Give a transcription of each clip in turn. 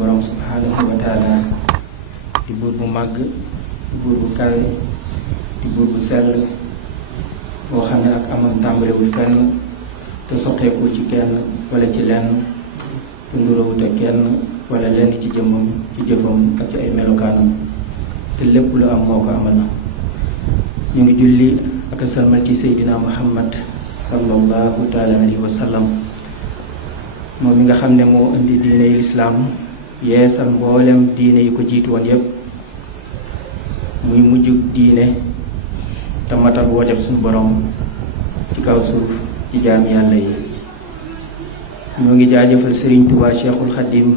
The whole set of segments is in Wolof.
borom subhanahu wa taala di buur bu màgg di buur bu kawe di buur bu sell boo xam ne ak amam tàmbalewul fenn te soqeeku ci kenn wala ci lenn te nduroowut ak kenn wala lenn ci jëmmam ci jëfam ak ci ay melokaanam te lépp lu am moo ko amal na ñu ngi julli ak salmal ci seydina muhammad sallallahu taala alayhi wa sallam moom mi nga xam ne moo indi diine yi lislaam yeesal mboolem diine yi ko jiitu woon yépp muy mujjug diine te matal wooteef suñu borom ci kaw suuf ci jaami yàlla yi ñoo ngi jaajëfal Sëriñ Tuubaa Cheikhul Xadim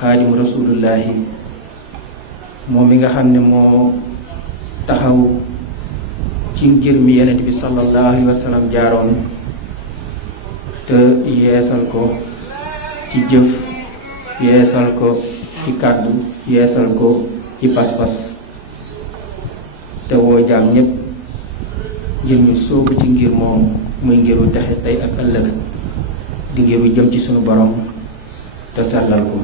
xaadimu rasulullahi moom mi nga xam ne moo taxaw ci ngir mi Yonent bi sallallahu alayhi wa sallam jaaroon te yeesal ko ci jëf yeesal ko ci kàddu yeesal ko ci pas-pas te woo jaam ñépp ngir ñu sóobu ci ngir moom muy ngiru texe tey ak ëllëg di ngiru jëm ci sunu borom te sellal ko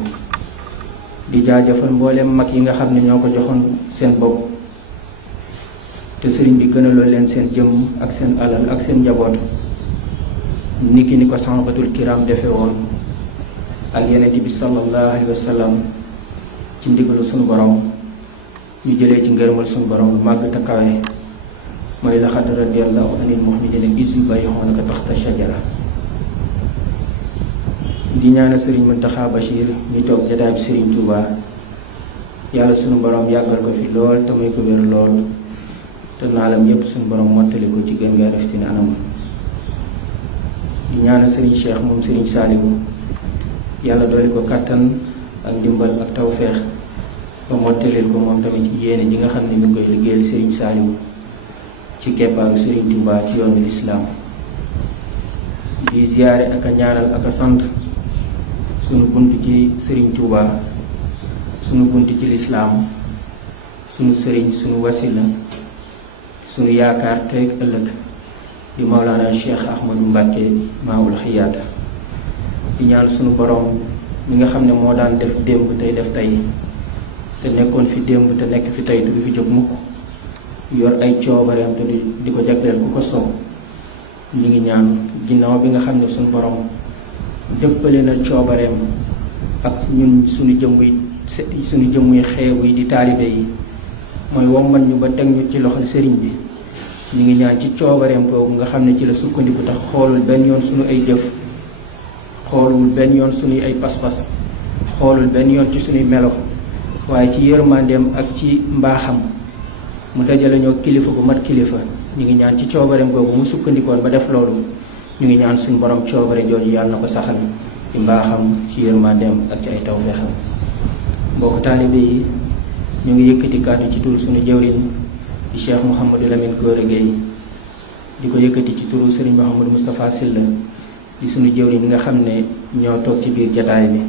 di jaajëfal mboolem mag yi nga xam ne ñoo ko joxoon seen bopp te sëriñ bi gënaloo leen seen jëm ak seen alal ak seen njaboot niki ni ko sahabatul kiram defe woon ak Yonent bi sallallahu alayhi wa sallam ci ndigalu sunu borom ñu jëlee ci ngërëmal sunu borom lu màgg te kawe mooy laqad radiyallahu anil mu'minina iz yubayyi'unaka tahta shajara di ñaanal Sëriñ Muntaxa Bachir ñu toog jataay bi Sëriñ Tuubaa yàlla sunu borom yàggal ko fi lool te may ko wér lool te naalam yépp sunu borom mottali ko ci gën nga rafetini anam di ñaanal Sëriñ Cheikh moom Sëriñ Saaliwu yàlla dooli ko kàttan ak ndimbal ak tawfeex ba mottalil ko moom tamit yéene ji nga xam ne mi ngi koy liggéeyal Sëriñ Saaliwu ci keppaaru Sëriñ Tuubaa ci yoonu lislaam di ziyaare ak a ñaanal ak a sant sunu bunt ci Sëriñ Tuubaa sunu bunt ci lislaam sunu sëriñ sunu wasila sunu yaakaar tey ëllëg di Mawlana Cheikh Ahmadu Mbàkke maawul xiyaat di ñaan sunu borom mi nga xam ne moo daan def démb tey def tey te nekkoon fi démb te nekk fi tey du fi jóg mukk yor ay coobareem te di ko jagleel ku ko soow ñu ngi ñaan ginnaaw bi nga xam ne sunu borom dëppale na coobareem ak ñun suñu jëmm yi xeew yi di taalibe yi mooy wommal ñu ba teg ñu ci loxol sëriñ bi ñu ngi ñaan ci coobareem boobu nga xam ne ci la sukkandiku tax xoolul benn yoon suñu ay jëf xoolul benn yoon suñuy ay pas-pas xoolul benn yoon ci suñuy melo waaye ci yërmandeem ak ci mbaaxam mu dajale ñoo kilifa bu mat kilifa ñu ngi ñaan ci coobareem googu mu sukkandikoon ba def loolu ñu ngi ñaan suñu borom coobare jooju yàlla na ko saxal ci mbaaxam ci yërmandeem ak ci ay tawfeexam mbokk taalibe yi ñu ngi yëkkati kàddu ci turu suñu jëwriñ di Cheikh Mouhamadou Lamine Gora Gueye di ko yëkkati ci turu Serigne Mouhamadou Moustapha Sylla di suñu jëwriñ ñi nga xam ne ñoo toog ci biir jataay bi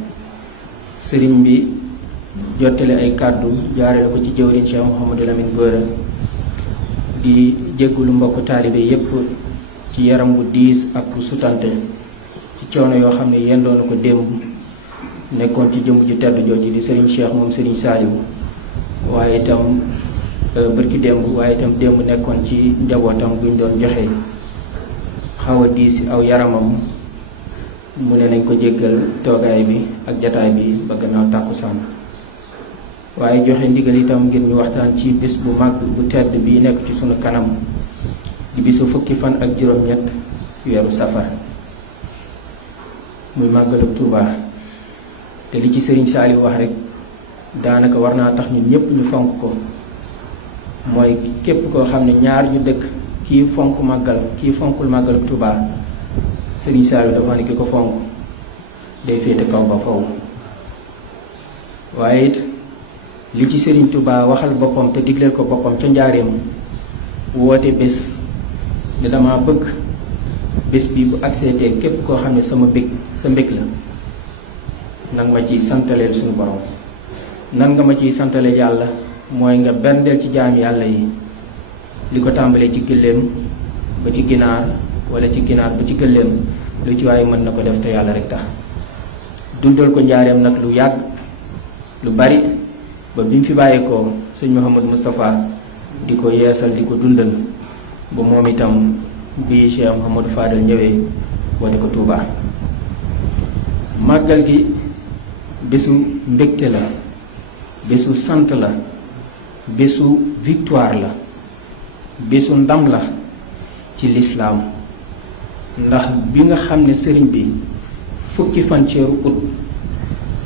sëriñ bi jottale ay kàddu jaarale ko ci jëwriñ Cheikh Mouhamadou Lamine Gora di jéggulu mbokk taalibe yépp ci yaram bu diis ak bu sutante ci coono yoo xam ne yendoona ko démb nekkoon ci jëmm ju tedd jooju di sëriñ Cheikh moom sëriñ Saaliwu waaye itam bërki démb waaye itam démb nekkoon ci njabootam buñ doon joxe xaw a diis aw yaramam mu ne nañ ko jéggal toogaay bi ak jataay bi ba gannaaw tàkkusaan waaye joxe ndigal itam ngir ñu waxtaan ci bis bu màgg bu tedd bi nekk ci sunu kanam di bisu fukki fan ak juróom-ñett ci weeru safar muy màggalu Tuubaa te li ci sëriñ Saaliw wax rek daanaka war naa tax ñun ñépp ñu fonk ko mooy képp koo xam ne ñaar ñu dëkk kii fonk màggal kii fonkul màggalu Tuubaa sëriñ Saaliw dafa ne ki ko fonk day féete kaw ba faw waaye it li ci sëriñ Tuubaa waxal boppam te digleel ko boppam ca njaareem woote bés ne dama bëgg bés bi bu accepté képp koo xam ne sa mbég la nag ma ciy santaleel suñu borom nan nga ma ciy santaleel yàlla mooy nga berndeel ci jaami yàlla yi li ko tàmbalee ci gëléem ba ci ginaar wala ci ginaar ba ci gëléem lu ci waaye mën na ko def te yàlla rek tax dundal ko njaareem nag lu yàgg lu bari ba bi mu fi bàyyeekoo sëñ Mouhamadou Moustapha di ko yeesal di ko dundal ba moom itam bi Cheikh Mouhamadou Fadal ñëwee woote ko Touba. màggal gi bésu mbégte la, bésu sant la, bésu victoire la, bésu ndam la ci lislaam, ndax bi nga xam ne sëriñ bi fukki fan ci weeru ut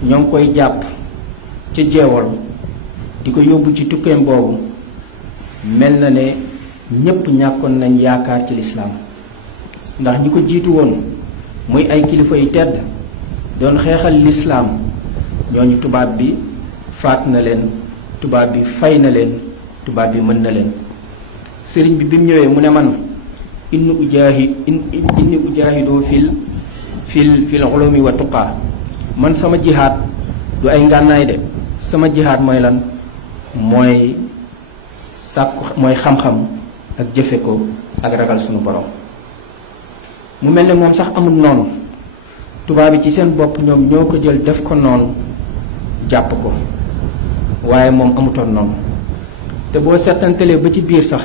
ñoo ngi koy jàpp ca jeewal di ko yóbbu ci tukkeem boobu, mel na ne ñépp ñàkkoon nañ yaakaar ci lislaam, ndax ñi ko jiitu woon muy ay kilifa yu tedd doon xeexal lislaam, ñooñu tubaab bi faat na leen, tubaab bi fay na leen, tubaab bi mën na leen. sëriñ bi mu ñëwee mu ne man inni ujaahidu fil ulumi wa tuqaa, man sama jihaad du ay ngànnaay de, sama jihaad mooy lan, mooy sàkku, mooy xam-xam ak jëfe ko ak ragal sunu borom. mu mel ne moom sax amul noonu, tubaab yi ci seen bopp ñoom ñoo ko jël def ko noonu jàpp ko, waaye moom amutoon noonu. te boo seetantalee ba ci biir sax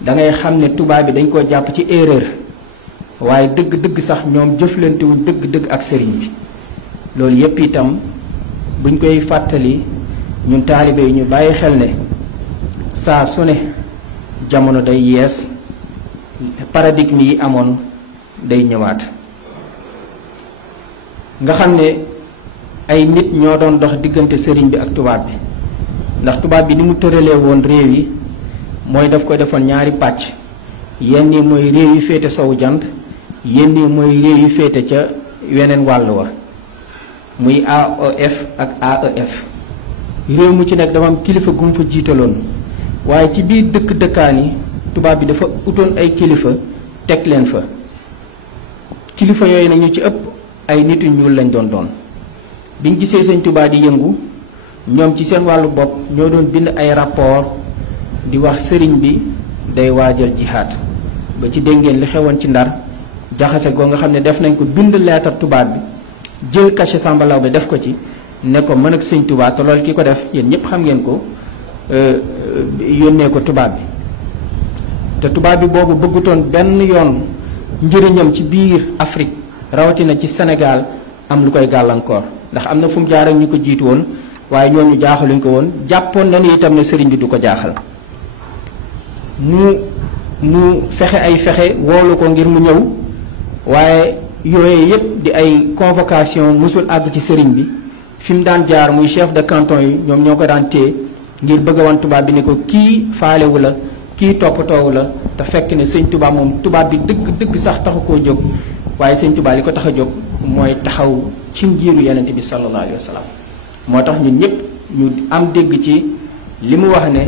da ngay xam ne tubaab bi dañ koo jàpp ci erreur, waaye dëgg-dëgg sax ñoom jëflantewuñ dëgg-dëgg ak sëriñ bi. loolu yépp itam buñ koy fàttali ñun taalibe yi ñu bàyyi xel ne saa su ne jamono day yees, paradigme yi amoon day ñëwaat. nga xam ne ay nit ñoo doon dox diggante sëriñ bi ak tubaab bi, ndax tubaab bi ni mu tëralee woon réew yi mooy daf ko defoon ñaari pàcc, yenn yi mooy réew yi féete sowu jant, yenn yi mooy réew yi féete ca weneen wàll wa, muy AOF ak AEF. réew mu ci nekk dafa am kilifa gu mu fa jiitaloon, waaye ci biir dëkkaan yi tubaab bi dafa utoon ay kilifa teg leen fa. kilifa yooyu nag ñu ci ëpp ay nitu ñuul lañ doon. biñ gisee sëñ Tuubaa di yëngu, ñoom ci seen wàllu bopp ñoo doon bind ay rapport di wax sëriñ bi day waajal jihaad. ba ci dégg ngeen li xewoon ci Ndar, jaxase goo nga xam ne def nañ ko, bind leetar tubaab bi, jël cachet Samba Laobé def ko ci, ne ko mën ak sëñ Tuubaa, te loolu ki ko def yéen ñëpp xam ngeen ko, yónnee ko tubaab bi. te tubaab bi boobu bëggutoon benn yoon njëriñam ci biir Afrique, rawatina ci Sénégal, am lu koy gàllankoor, ndax am na fu mu jaar ak ñu ko jiitu woon, waaye ñooñu jaaxaluñ ko woon, jàppoon na ni itam ne sëriñ bi du ko jaaxal. mu fexe ay fexe woolu ko ngir mu ñëw, waaye yooyu yépp di ay convocation musul àgg ci sëriñ bi. fi mu daan jaar muy chef de canton yi ñoom ñoo ko daan téye ngir bëgg a wan tubaab bi ni ko kii faalewu la, kii toppatoowu la, te fekk ne sëñ tubaab moom tubaab bi dëgg sax taxu koo jóg, waaye sëñ tubaab li ko tax a jóg mooy taxaw ci njiiru yonent bi sallallahu alayhi wa sallam. moo tax ñun ñëpp ñu am dégg ci li mu wax ne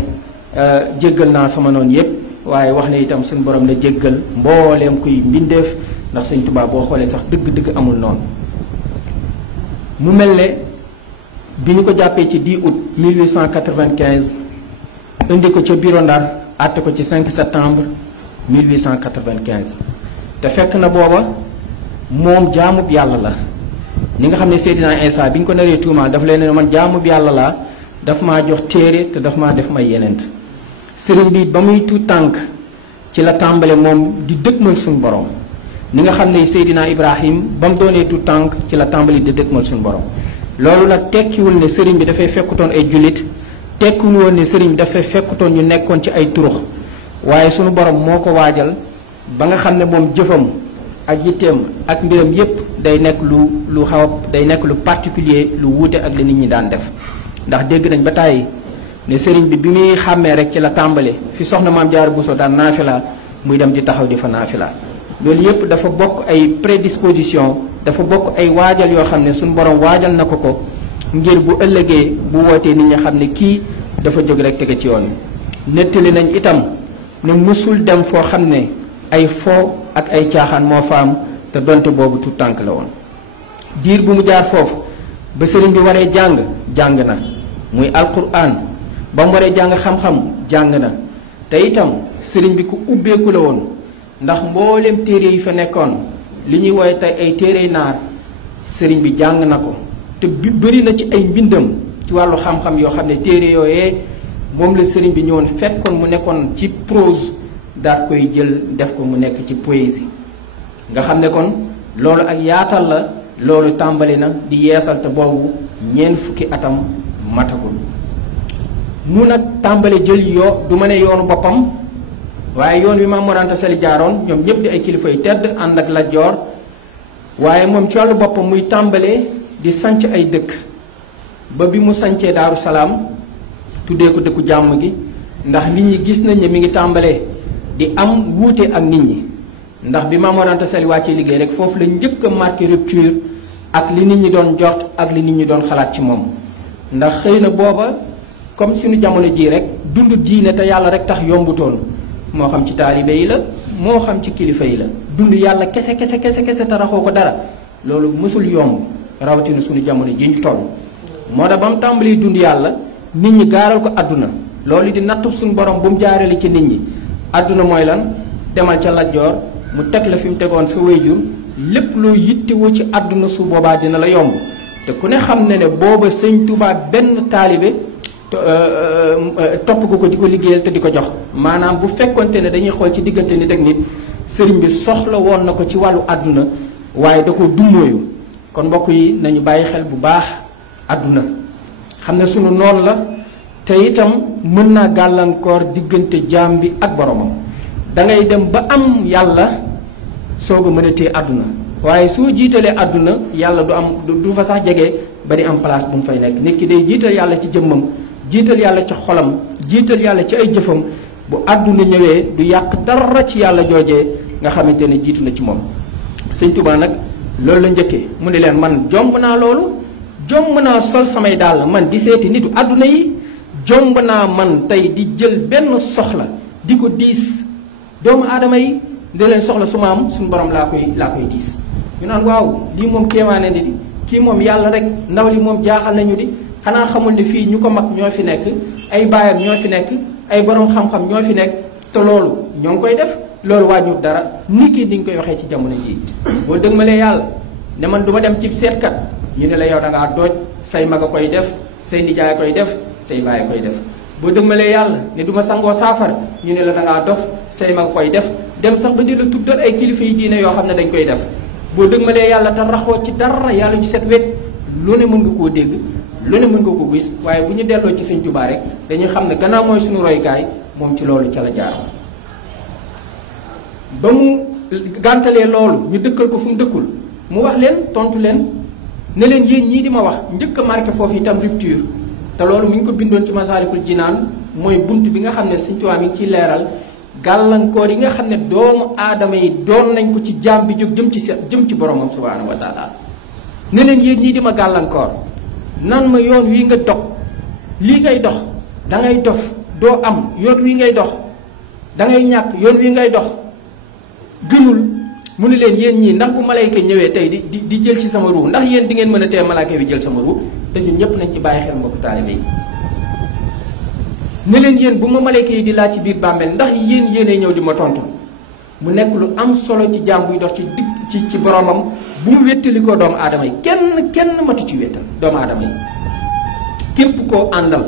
jéggal naa sama noonu yépp, waaye wax ne itam suñu borom la jéggal mbooleem kuy mbindeef, ndax sëñ tubaab boo xoolee sax dëgg amul noonu. mu mel ne bi ñu ko jàppee ci 10 août 1895 indi ko ca bureau Ndar, àtte ko ci 5 septembre 1895. te fekk na booba moom jaamub yàlla la, ni nga xam ne Seydina Isa bi ñu ko naree tuumaa daf leen ne man jaamub yàlla laa, daf maa jox téere te daf maa def may yenent. sëriñ bi ba muy tuut tànk ci la tàmbale moom di dëgmal suñu borom, ni nga xam ne Seydina Ibrahim ba mu doonee tuut tànk ci la tàmbali di dëgmal suñu borom. loolu nag tekkiwul ne sëriñ bi dafay fekkutoon ay jullit, tekkiwul woon ne sëriñ bi dafay fekkutoon ñu nekkoon ci ay turux, waaye suñu borom moo ko waajal ba nga xam ne moom jëfam ak yitteem ak mbiram yépp day nekk lu xaw day nekk lu particulier, lu wuute ak li nit ñi daan def. ndax dégg nañ ba tàyyi ne sëriñ bi muy xàmmee rek ci la tàmbale fi soxna Maam Jaara Buso daan naafila muy dem di taxaw di fa naafila. loolu yépp dafa bokk ay prédisposition, dafa bokk ay waajal yoo xam ne suñu borom waajal na ko ngir bu ëllëgee bu wootee nit ñi xam ne kii dafa jóg rek tege ci yoon. nettali nañ itam ne musul dem foo xam ne ay fo ak ay caaxaan moo fa am, te donte boobu tout tànk la woon. diir bu mu jaar foofu ba sëriñ bi waree jàng na, muy alquran, ba mu waree jàng xam-xam jàng na. te itam sëriñ bi ku ubbeeku la woon, ndax mboolem téere yi fa nekkoon li ñuy woowee tey ay téere naar, sëriñ bi jàng na ko, te bëri na ci ay mbindam ci wàllu xam-xam yoo xam ne téere yooyee moom la sëriñ bi ñëwoon fekkoon mu nekkoon ci prose daal koy jël def ko mu nekk ci poésie nga xam ne kon loolu ak yaatal la loolu tàmbali na di yeesal te boobu ñeent fukki atam matagul mu nag tàmbali jël du ma ne yoonu boppam waaye yoon wi Maam Mor Anta Sali jaaroon ñoom ñëpp di ay kilifa yu tedd ànd ak Lat Joor waaye moom ci wàllu boppam muy tàmbalee di sanc ay dëkk ba bi mu sancee Daaru Salaam tuddee ko dëkku jàmm gi ndax nit ñi gis nañ ne mi ngi tàmbalee di am wuute ak nit ñi ndax bi Maam Mor Anta Sali wàccee liggéey rek foofu la njëkk a marqué rupture ak li nit ñi doon jort ak li nit ñi doon xalaat ci moom ndax xëy na booba comme suñu jamono jii rek dund diine te yàlla rek tax yombutoon moo xam ci taalibe yi la moo xam ci kilifa yi la dund yàlla kese te raxoo ko dara loolu mësul yomb rawatina suñu jamono ji ñu toll moo tax ba mu tàmbali dund yàlla nit ñi gaaral ko àdduna loolu di nattu suñu borom bu mu jaarale ci nit ñi àdduna mooy lan demal ca Lat Joor mu teg la fi mu tegoon sa wéyjur lépp loo yittewoo ci àdduna su boobaa dina la yomb te ku ne xam ne booba sëñ Tuubaa benn taalibe topp ko di ko liggéeyal te di ko jox maanaam bu fekkonte ne dañuy xool ci diggante nit ak nit sëriñ bi soxla woon na ko ci wàllu àdduna waaye da ko dummóoyu kon mbokk yi nañu bàyyi xel bu baax àdduna xam ne sunu noonu la te itam mën naa gàllankoor diggante jaam bi ak boromam da ngay dem ba am yàlla soog a mën a téye àdduna waaye soo jiitalee àdduna yàlla du fa sax jege ba di am place bu mu fay nekk nit ki day jiital yàlla ci jëmmam jiital yàlla ci xolam jiital yàlla ci ay jëfam bu àdduna ñëwee du yàq dara ci yàlla joojee nga xamante ne jiitu na ci moom sëñ Tuubaa nag loolu la njëkkee mu ne leen man jomb naa loolu jomb naa sol samay dàll man di seeti nitu àdduna yi jomb naa man tey di jël benn soxla di ko diis doomu aadama yi di leen soxla su ma am suñu borom laa koy diis ñu naan waaw lii moom kéemaane ni di kii moom yàlla rek ndaw li moom jaaxal nañu di xanaa xamul ne fii ñu ko mag ñoo fi nekk ay baayam ñoo fi nekk ay borom xam-xam ñoo fi nekk te loolu ñoo ngi koy def loolu wàññiwut dara nit ki di nga koy waxee ci jamono ji boo dëgmalee yàlla ne man du ma dem ci seetkat ñu ne la yow da ngaa dooj say mag a koy def say nijaay a koy def say baay a koy def boo dëgmalee yàlla ne du ma sangoo saafara ñu ne la da ngaa dof say mag a koy def dem sax ba di la tuddal ay kilifa yi diine yoo xam ne dañ koy def boo dëgmalee yàlla te raxoo ci dara yàlla ci set wet lu ne mën nga koo dégg lu ne mën nga ko gis waaye bu ñu delloo ci sëñ Tuubaa rek dañuy xam ne gannaaw mooy suñu roykaay moom ci loolu ca la jaaroon ba mu gàntalee loolu ñu dëkkal ko fu mu dëkkul mu wax leen tontu leen ne leen yéen ñii di ma wax njëkk a marqué foofu itam rupture te loolu mu ñu ko bindoon ci Masaalikul Jinaan mooy bunt bi nga xam ne sëñ Tuubaa mi ngi ciy leeral gàllankoor yi nga xam ne doomu aadama yi doon nañ ko ci jaam bi jóg jëm ci boromam subhaanahu wa taala ne leen yéen ñii di ma gàllankoor nan ma yoon wi nga dox lii ngay dox da ngay dof doo am yoon wi ngay dox da ngay ñàkk yoon wi ngay dox gënul mu ne leen yéen ñii ndax bu malayka ñëwee tey di jël ci sama ruu ndax yéen di ngeen mën a tee malayka bi jël sama ruu te ñun ñëpp nañ ci bàyyi xel mbokku taalibe yi ne leen yéen bu ma malayka yi di laaj ci biir bàmmeel ndax yéenay ñëw di ma tontu mu nekk lu am solo ci jaam buy dox ci boromam bu mu wéttali ko doomu aadama yi kenn matu ci wéttal doomu aadama yi képp koo àndal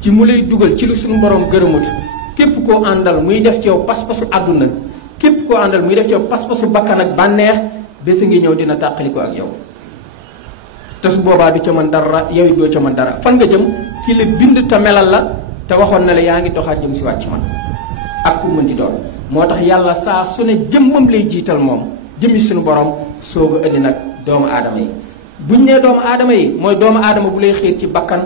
ci mu lay dugal ci lu suñu borom gërëmut képp koo àndal muy def ci yow pas-pasu àdduna képp koo àndal muy def ci yow pas-pasu bakkan ak bànneex bés a ngi ñëw dina tàqali ko ak yow te su boobaa du ca mën dara yow it doo ca mën dara fan nga jëm ki la bind te melal la te waxoon na la yaa ngi doxaat jëm si waat ci man ak ku mën ci doon moo tax yàlla saa su ne jëmmam lay jiital moom jëmmi suñu borom soogu indi nag doomu aadama yi buñ nee doomu aadama yi mooy doomu aadama bu lay xiir ci bakkan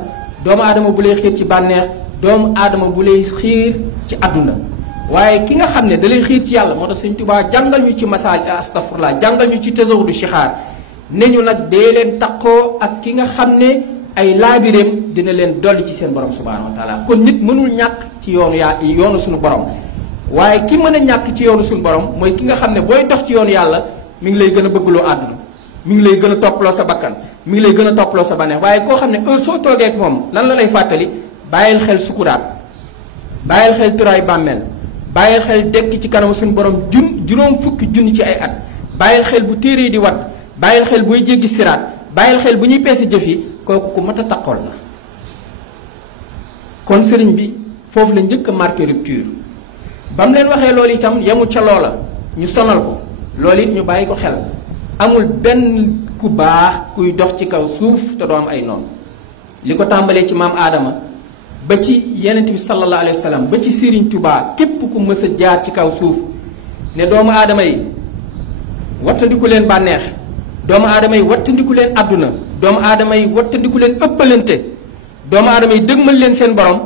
doomu aadama bu lay xiir ci bànneex doomu aadama bu lay xiir ci àdduna waaye ki nga xam ne da lay xiir ci yàlla moo tax Sëñ Tuubaa jàngal ñu ci masaal astafurlah jàngal ñu ci tasawudu shixaar ne ñu nag dee leen taqoo ak ki nga xam ne ay laabireem dina leen dolli ci seen borom subhaanahu wa taala kon nit mënul ñàkk ci yoonu suñu borom waaye ki mën a ñàkk ci yoonu suñu borom mooy ki nga xam ne booy dox ci yoonu yàlla mi ngi lay gën a bëggloo àdduna mi ngi lay gën a toppaloo sa bakkan mi ngi lay gën a toppaloo sa bànneex waaye koo xam ne soo toogee ak moom lan la lay fàttali bàyyil xel sukuraat bàyyil xel turaay bàmmeel bàyyil xel dekk ci kanam suñu borom juróom fukki junni ci ay at bàyyil xel bu téeree di wat bàyyil xel buy jéggi siraat bàyyil xel bu ñuy peese jëf yi kooku ku mat a taqool la kon sëriñ bi foofu la njëkk a marqué rupture ba mu leen waxee loolu itam yemul ca loola ñu sonal ko loolu it ñu bàyyi ko xel amul benn ku baax kuy dox ci kaw suuf te doo am ay noonu li ko tàmbalee ci maam Aadama ba ci Yonent bi sallallahu alayhi wa sallam ba ci Sëriñ Tuubaa képp ku mës a jaar ci kaw suuf ne doomu aadama yi wattandiku leen bànneex doomu aadama yi wattandiku leen àdduna doomu aadama yi wattandiku leen ëppalante doomu aadama yi dëgmal leen seen borom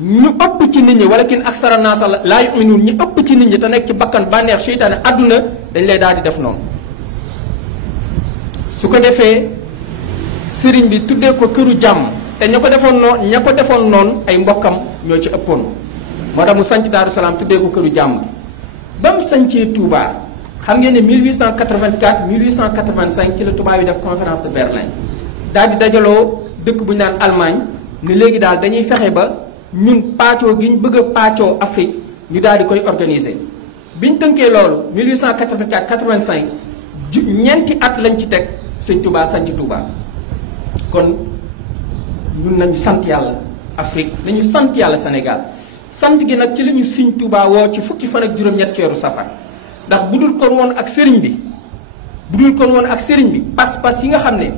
ñu ëpp ci nit ñi wala kin aksara naasa laa yu'minuun ñu ëpp ci nit ñi te nekk ci bakkan bànneex seytaane àdduna dañ lay daal di def noonu su ko defee sëriñ bi tuddee ko këru jàmm te ña ko defoon noonu ay mbokkam ñoo ci ëppoon moo tax mu sanc Daaru Salaam tuddee ko këru jàmm ba mu sancee Touba xam ngeen ne 1884 1885 ci la tubaab yi def conférence de Berlin daal di dajaloo dëkk bu ñu naan Allemagne ne léegi daal dañuy fexe ba ñun paccoo gi ñu bëgg a paccoo Afrique ñu daal di koy organiser bi ñu tënkee loolu 1884 85 ñeenti at lañ ci teg sëñ Touba sanc Touba kon ñun nañu sant yàlla Afrique nañu sant yàlla Sénégal sant gi nag ci la ñu sëñ Touba woo ci fukki fan ak juróom-ñett weeru safar ndax bu dul kon woon ak sëriñ bi pas-pas yi nga xam ne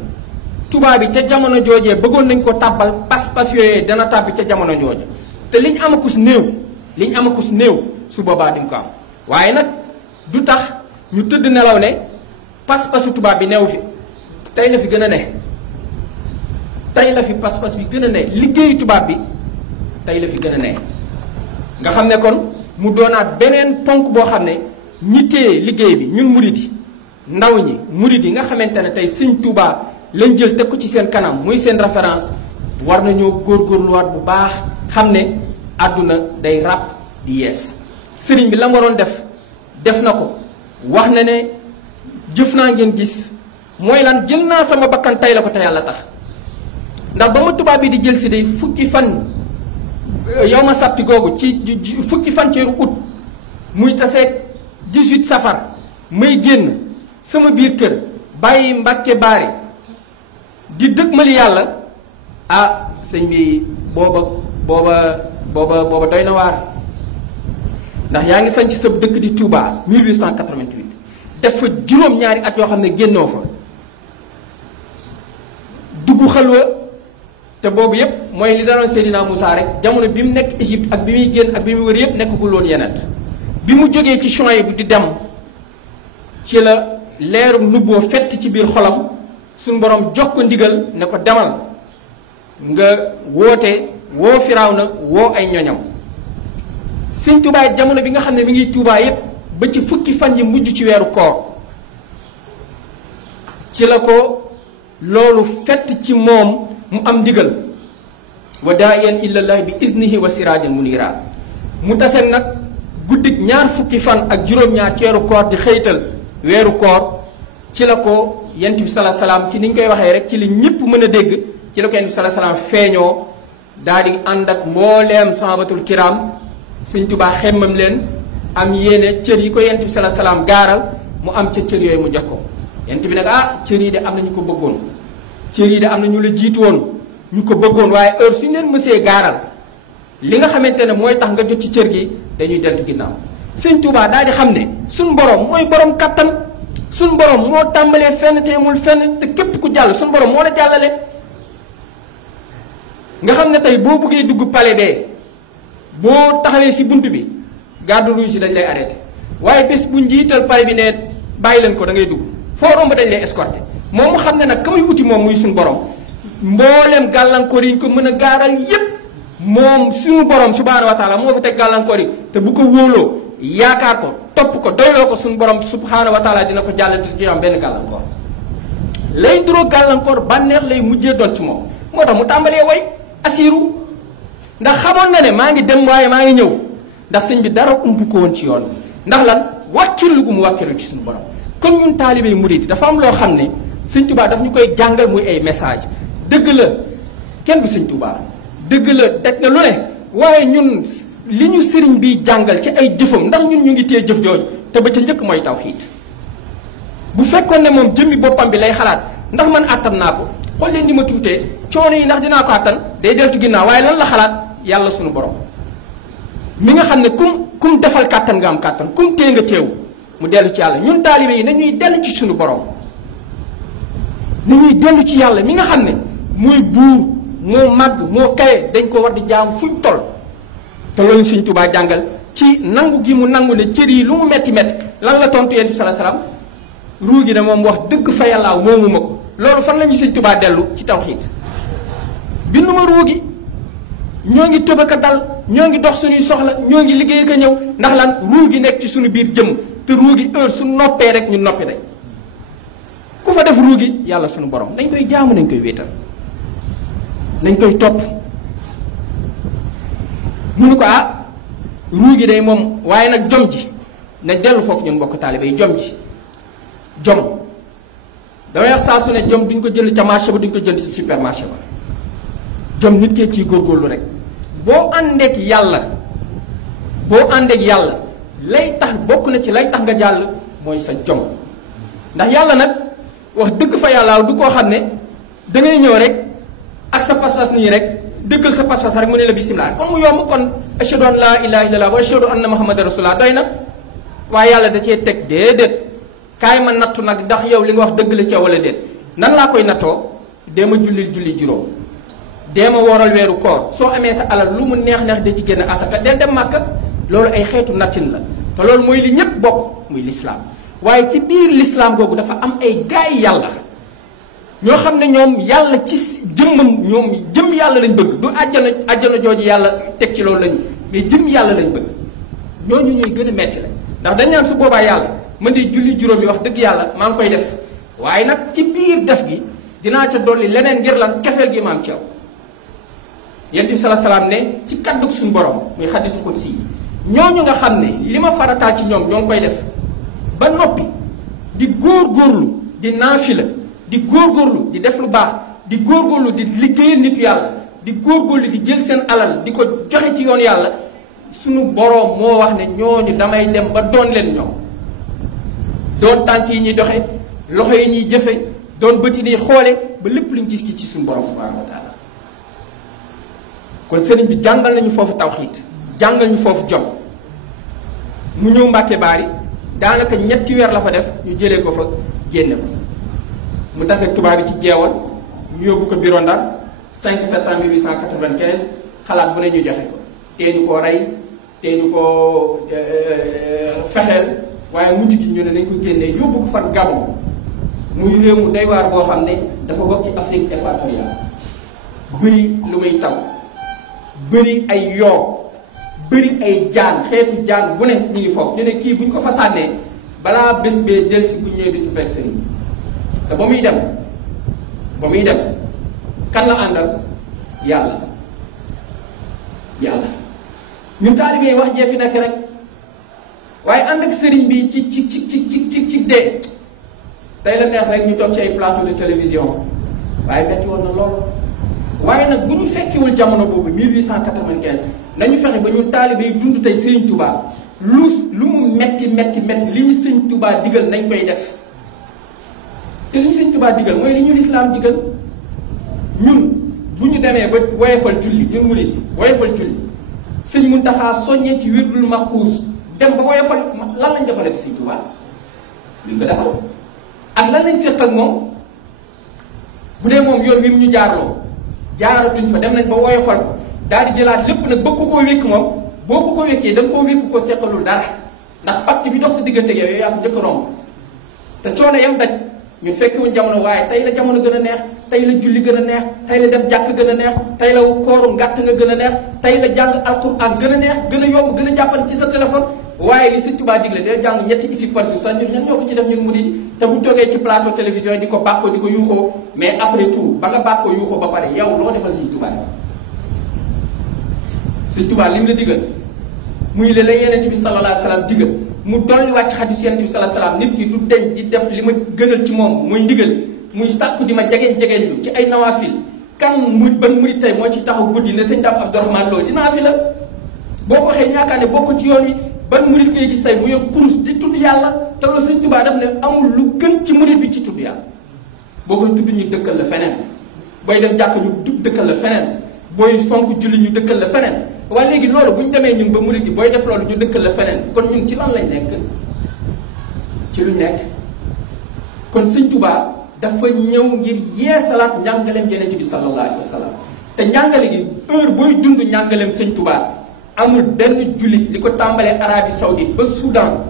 tubaab bi ca jamono joojee bëggoon nañ ko tàbbal pas-pas yooyee dana tàbbi ca jamono jooje te liñ amakus néew su boobaa dim ko am waaye nag du tax ñu tëdd nelaw ne pas-pasu tubaab bi neew fi tey la fi gën a ne tey la fi pas-pas bi gën a ne liggéeyu tubaab bi tey la fi gën a ne nga xam ne kon mu doonaat beneen ponk boo xam ne ñi téye liggéey bi ñun murid yi ndaw ñi murid yi nga xamante ne tey sëñ Touba lañ jël teg ko ci seen kanam muy seen référence war nañoo góorgóorluwaat bu baax xam ne àdduna day ràpp di yees sëriñ bi la mu waroon def na ko wax na ne jëf naa ngeen gis mooy lan jël naa sama bakkan tey la ko te yàlla tax ndax ba ma tubaab bi di jël si day fukki fan yow ma sàppi googu ci fukki fan ci août muy taseeg 18 safar may génn sama biir kër bàyyi Mbàkke Baari di dëgmali yàlla ah sëñ bi booba doy na waar ndax yaa ngi sañ ci sa dëkk di Touba 1888 def fa juróom-ñaari at yoo xam ne génnoo fa dugg xalwa te boobu yépp mooy li daloon Seydina Moussa rek jamono bi mu nekk Égypte ak bi muy génn ak bi muy wër yépp nekkagul woon yeneen bi mu jógee ci Chouaïb bu di dem ci la leeru nubboo fett ci biir xolam suñu borom jox ko ndigal ne ko demal nga woo Firawna woo ay ñoñam sëñ Touba jamono bi nga xam ne mi ngi Touba yépp ba ci fukki fan yi mujj ci weeru koor ci la ko loolu fett ci moom mu am ndigal wa daa'iyan ilallahi bi iznihi wa siraajan munira mu taseen nag guddik ñaar fukki fan ak juróom-ñaar ci weeru koor di xëytal weeru koor ci la ko yent bi salaa salaam ci ni ñu koy waxee rek ci li ñëpp mën a dégg ci la ko yent bi salaa salaam feeñoo daal di ànd ak mbooleem sahabatul kiram sëñ Tuubaa xemmam leen am yéene cër yi ko yent bi salaa salaam gaaral mu am ca cër yooyu mu jox ko yent bi nag cër yi de am na ñu ko bëggoon cër yi de am na ñu la jiitu woon ñu ko bëggoon waaye heure suñu leen mësee gaaral li nga xamante ne mooy tax nga jot ci cër gi dañuy deltu ginnaaw sëñ Tuubaa daal di xam ne suñ borom mooy borom kattan suñ borom moo tàmbalee fenn te yemul fenn te képp ku jàll suñ borom moo la jàllale nga xam ne tey boo bëggee dugg palais bee boo taxawee si bunt bi garde rouge yi dañ lay arrêté waaye bés bu njiital palais bi ne bàyyi leen ko da ngay dugg foo romb dañ lay escorté moom mu xam ne nag ka muy uti moom muy suñu borom mbooleem gàllankoor yi ñu ko mën a gaaral yépp moom suñu borom subhaanahu wa taala moo fa teg gàllankoor yi te bu ko wóoloo yaakaar ko topp ko doyloo ko suñu borom subhaanahu wa taala dina ko jàllale te ci am benn gàllankoor lay duroo gàllankoor bànneex lay mujjee doon ci moom moo tax mu tàmbalee way asiru ndax xamoon na ne maa ngi dem waaye maa ngi ñëw ndax sëñ bi dara ump ko woon ci yoon ndax lan wàkkirlu gu mu wàkkirlu ci suñu borom kon ñun taalibey murid dafa am loo xam ne sëñ Tuubaa daf ñu koy jàngal muy ay message dëgg la kenn du sëñ Tuubaa dëgg la daj na lu ne waaye ñun li ñu sëriñ bi jàngal ci ay jëfam ndax ñun ñu ngi téye jëf jooju te ba ca njëkk mooy tawhiid bu fekkoon ne moom jëmmi boppam bi lay xalaat ndax man àttan naa ko xool leen ni ma tuutee coono yi ndax dinaa ko àttan day deltu ginnaaw waaye lan la xalaat yàlla sunu borom mi nga xam ne kum defal kàttan nga am kàttan kum téye nga téewu mu dellu ci yàlla. ñun taalibe yi nañuy dellu ci sunu borom nañuy dellu ci yàlla mi nga xam ne muy buur moo màgg moo kawe dañ ko war di jaam fuñ toll. te loolu Sëñ Tuubaa jàngal ci nangu gi mu nangu ne cër yi lu mu metti metti lan la tontu yonent bi sallallahu alayhi wasallam ruu gi ne moom wax dëgg fa yàllaaw moomu ma ko. loolu fan la ñu Sëñ Tuubaa dellu ci tawxiid bindu ma ruu gi ñoo ngi tëbaka dal ñoo ngi dox suñuy soxla ñoo ngi liggéey ka ñëw ndax lan ruu gi nekk ci suñu biir jëmm te ruu gi heure su noppee rek ñu noppi dañ ku fa def ruu gi yàlla suñu borom dañ koy jaamu nañ koy wéetal nañ koy topp munu ko ruu gi day moom waaye nag jom ji nañ dellu foofu ñun mbokk taalibe yi jom ji jom damay wax saa su ne jom duñ ko jënd ca marché ba duñ ko jënd ci supermarché ba jom nit kee ciy góorgóorlu rek boo àndeek yàlla lay tax bokk na ci lay tax nga jàll mooy sa jom ndax yàlla nag wax dëgg fa yàlla du koo xam ne da ngay ñëw rek ak sa pas-pas nii rek dëggal sa pas-pas rek mu ne la bismillah kon mu yomb kon ashhadu an laa ilaaha illallah wa ashhadu anna muhammadan rasulullah doy na waaye yàlla da cee teg déedéet kaay ma nattu nag ndax yow li nga wax dëgg la ca wala déet nan laa koy nattoo dee ma julli juróom dee ma wooral weeru koor soo amee sa alal lu mu neex de ci génn asaka dee dem màkka loolu ay xeetu nattin la te loolu mooy li ñépp bokk muy lislaam waaye ci biir lislaam googu dafa am ay gaay yàlla ñoo xam ne ñoom yàlla ci jëmmam ñoom jëm yàlla lañ bëgg du àjjana jooju yàlla teg ci loolu lañu mais jëm yàlla lañ bëgg ñooñu ñooy gën a metti la ndax dañ naan su boobaa yàlla man di julli juróom yi wax dëgg yàlla maa ngi koy def waaye nag ci biir def gi dinaa ca dolli leneen ngir lan kefeel gi ma am ci yow yonent bi sallallahu alayhi wasallam ne ci kaddu suñu borom muy xadiisu qudsi ñooñu nga xam ne li ma farataal ci ñoom ñoo ngi koy def ba noppi di góorgóorlu di naafila di góorgóorlu di def lu baax di góorgóorlu di liggéeyal nitu yàlla di góorgóorlu di jël seen alal di ko joxe ci yoon yàlla suñu boroom moo wax ne ñooñu damay dem ba doon leen ñoom doon tànk yi ñuy doxe loxo yi ñuy jëfe doon bët yi ñuy xoole ba lépp luñ gis ci suñu boroom subhanahu wa taala kon sëriñ bi jàngal nañu foofu tawxiid jàngal ñu foofu jom mu ñëw Mbàkke Baari daanaka ñetti weer la fa def ñu jëlee ko fa génne ko mu tase tubaab bi ci jeewal ñu yóbbu ko bureau Ndar 5 septembre 1895 xalaat bu ne ñu joxe ko tee ñu koo rey tee ñu koo fexeel waaye mujj gi ñu ne nañ ko génnee yóbbu ko fan Gabon muy réew mu doy waar boo xam ne dafa bokk ci Afrique équatoriale bëri lu muy taw bëri ay yoo bëri ay jaan xeetu jaan bu ne ñu ngi foofu ñu ne kii bu ñu ko fa sànnee balaa bés bee jël si bu ñëwee du ci fekk sëriñ te ba muy dem kan la àndal yàlla ñun taalibe yi wax jee fi nekk rek waaye ànd ak sëriñ bi ci dee tey la neex rek ñu toog ci ay plateau de télévision waaye metti woon na lool waaye nag bu ñu fekkiwul jamono boobu 1895 nañu fexe ba ñu taalibe yi dund tey Sëriñ Tuubaa lu mu metti li ñu Sëriñ Tuubaa digal nañ koy def te li ñu Sëriñ Tuubaa digal mooy li ñu lislaam digal ñun bu ñu demee ba woyefal julli ñun murid yi woyefal julli Sëriñ Muntaxaa soññee ci wirdul maxuus dem ba woyefal lan lañ defalee ci Sëriñ Tuubaa luñ ko defal ak lan lañ séq ak moom bu dee moom yoon wi mu ñu jaarloo jaaratuñ fa dem nañ ba woyofal ko daal di jëlaat lépp nag bëgg ko wékk moom boo ko wékkee da nga koo wékk ko seqalul dara ndax pacte bi dox sa diggante yow yaa ko njëkk a romb te coono yam daj ñun fekkiwuñ jamono waaye tey la jamono gën a neex tey la julli gën a neex tey la dem jàkk gën a neex tey la kooru ngàtt nga gën a neex tey la jàng alxuraan gën a neex gën a yomb gën a jàppan ci sa téléphone waaye li Sëriñ Tuubaa digle day jàng ñetti isib par jour sax ñun ñoo ko ci def ñun murid te bu toogee ci plateau télévision di ko bàkkoo di ko yuuxoo mais après tout ba nga bàkkoo yuuxoo ba pare yow loo defal Sëriñ Tuubaa Sëriñ Tuubaa li mu la digal muy la Yonent bi sallallahu alayhi wa sallam digal mu dolli wàcc xadiis Yonent bi sallallahu alayhi wa sallam nit ki du deñ di def li ma gënal ci moom muy ndigal muy sàkku di ma jegeen lu ci ay nawaafil kan ban murid tey moo ci taxaw guddi ne sëñ Daam Abdourahmane Lo dinaa fi la boo ko waxee ñaakaar ne bokk ci yoon wi ban murid ngay gis tey mu yor kurus di tudd yàlla te loolu Sëriñ Tuubaa daf ne amul lu gën ci murid bi ci tudd yàlla boo koy tudd ñu dëkkal la feneen booy dem jàkk ñu dëkkal la feneen booy fonk julli ñu dëkkal la feneen. waaye léegi loolu bu ñu demee ñun ba murid gi booy def loolu ñu dëkkal la feneen kon ñun ci lan lañ nekk ci luñ nekk. kon sëñ Tuubaa dafa ñëw ngir yeesalaat njàngaleem Yonent bi sallallahu alayhi wa sallam te njàngale gi heure booy dund njàngaleem sëñ Tuubaa amul benn jullit li ko tàmbalee Arabie Saoudite ba Soudan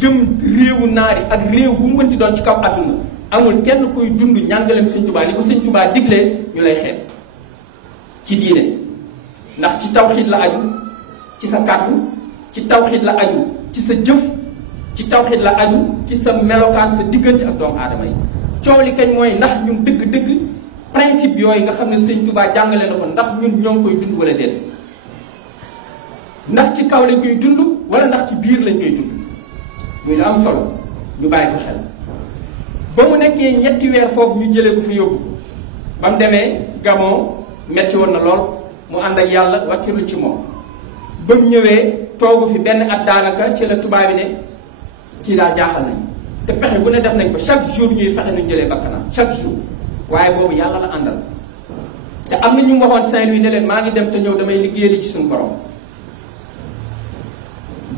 jëm réewu naari ak réew bu mu mënti doon ci kaw àdduna amul kenn kuy dund njàngaleem sëñ Tuubaa li ko sëñ Tuubaa diglee ñu lay xeet ci diine ndax ci tawxiid la aju ci sa kàddu ci tawxiid la aju ci sa jëf ci tawxiid la aju ci sa melokaan sa diggante ak doomu aadama yi coow li kañ mooy ndax ñun dëgg-dëgg principe yooyu nga xam ne sëñ Tuubaa jàngale na ko ndax ñun ñoo ngi koy dund wala déet ndax ci kaw lañ koy dund wala ndax ci biir lañ koy dund muy lu am solo ñu bàyyi ko xel. ba mu nekkee ñetti weer foofu ñu jëlee ko fa yóbbu ba mu demee Gabon metti woon na lool mu ànd ak yàlla wàccilu ci moom ba mu ñëwee toogu fi benn at daanaka ci la tubaab bi ne kii daal jaaxal nañ te pexe bu ne def nañ ko chaque jour ñuy fexe nu jëlee bakkanam chaque jour waaye boobu yàlla la àndal te am na ñu waxoon Saint-Louis ne leen maa ngi dem te ñëw damay liggéeyali ci suñu borom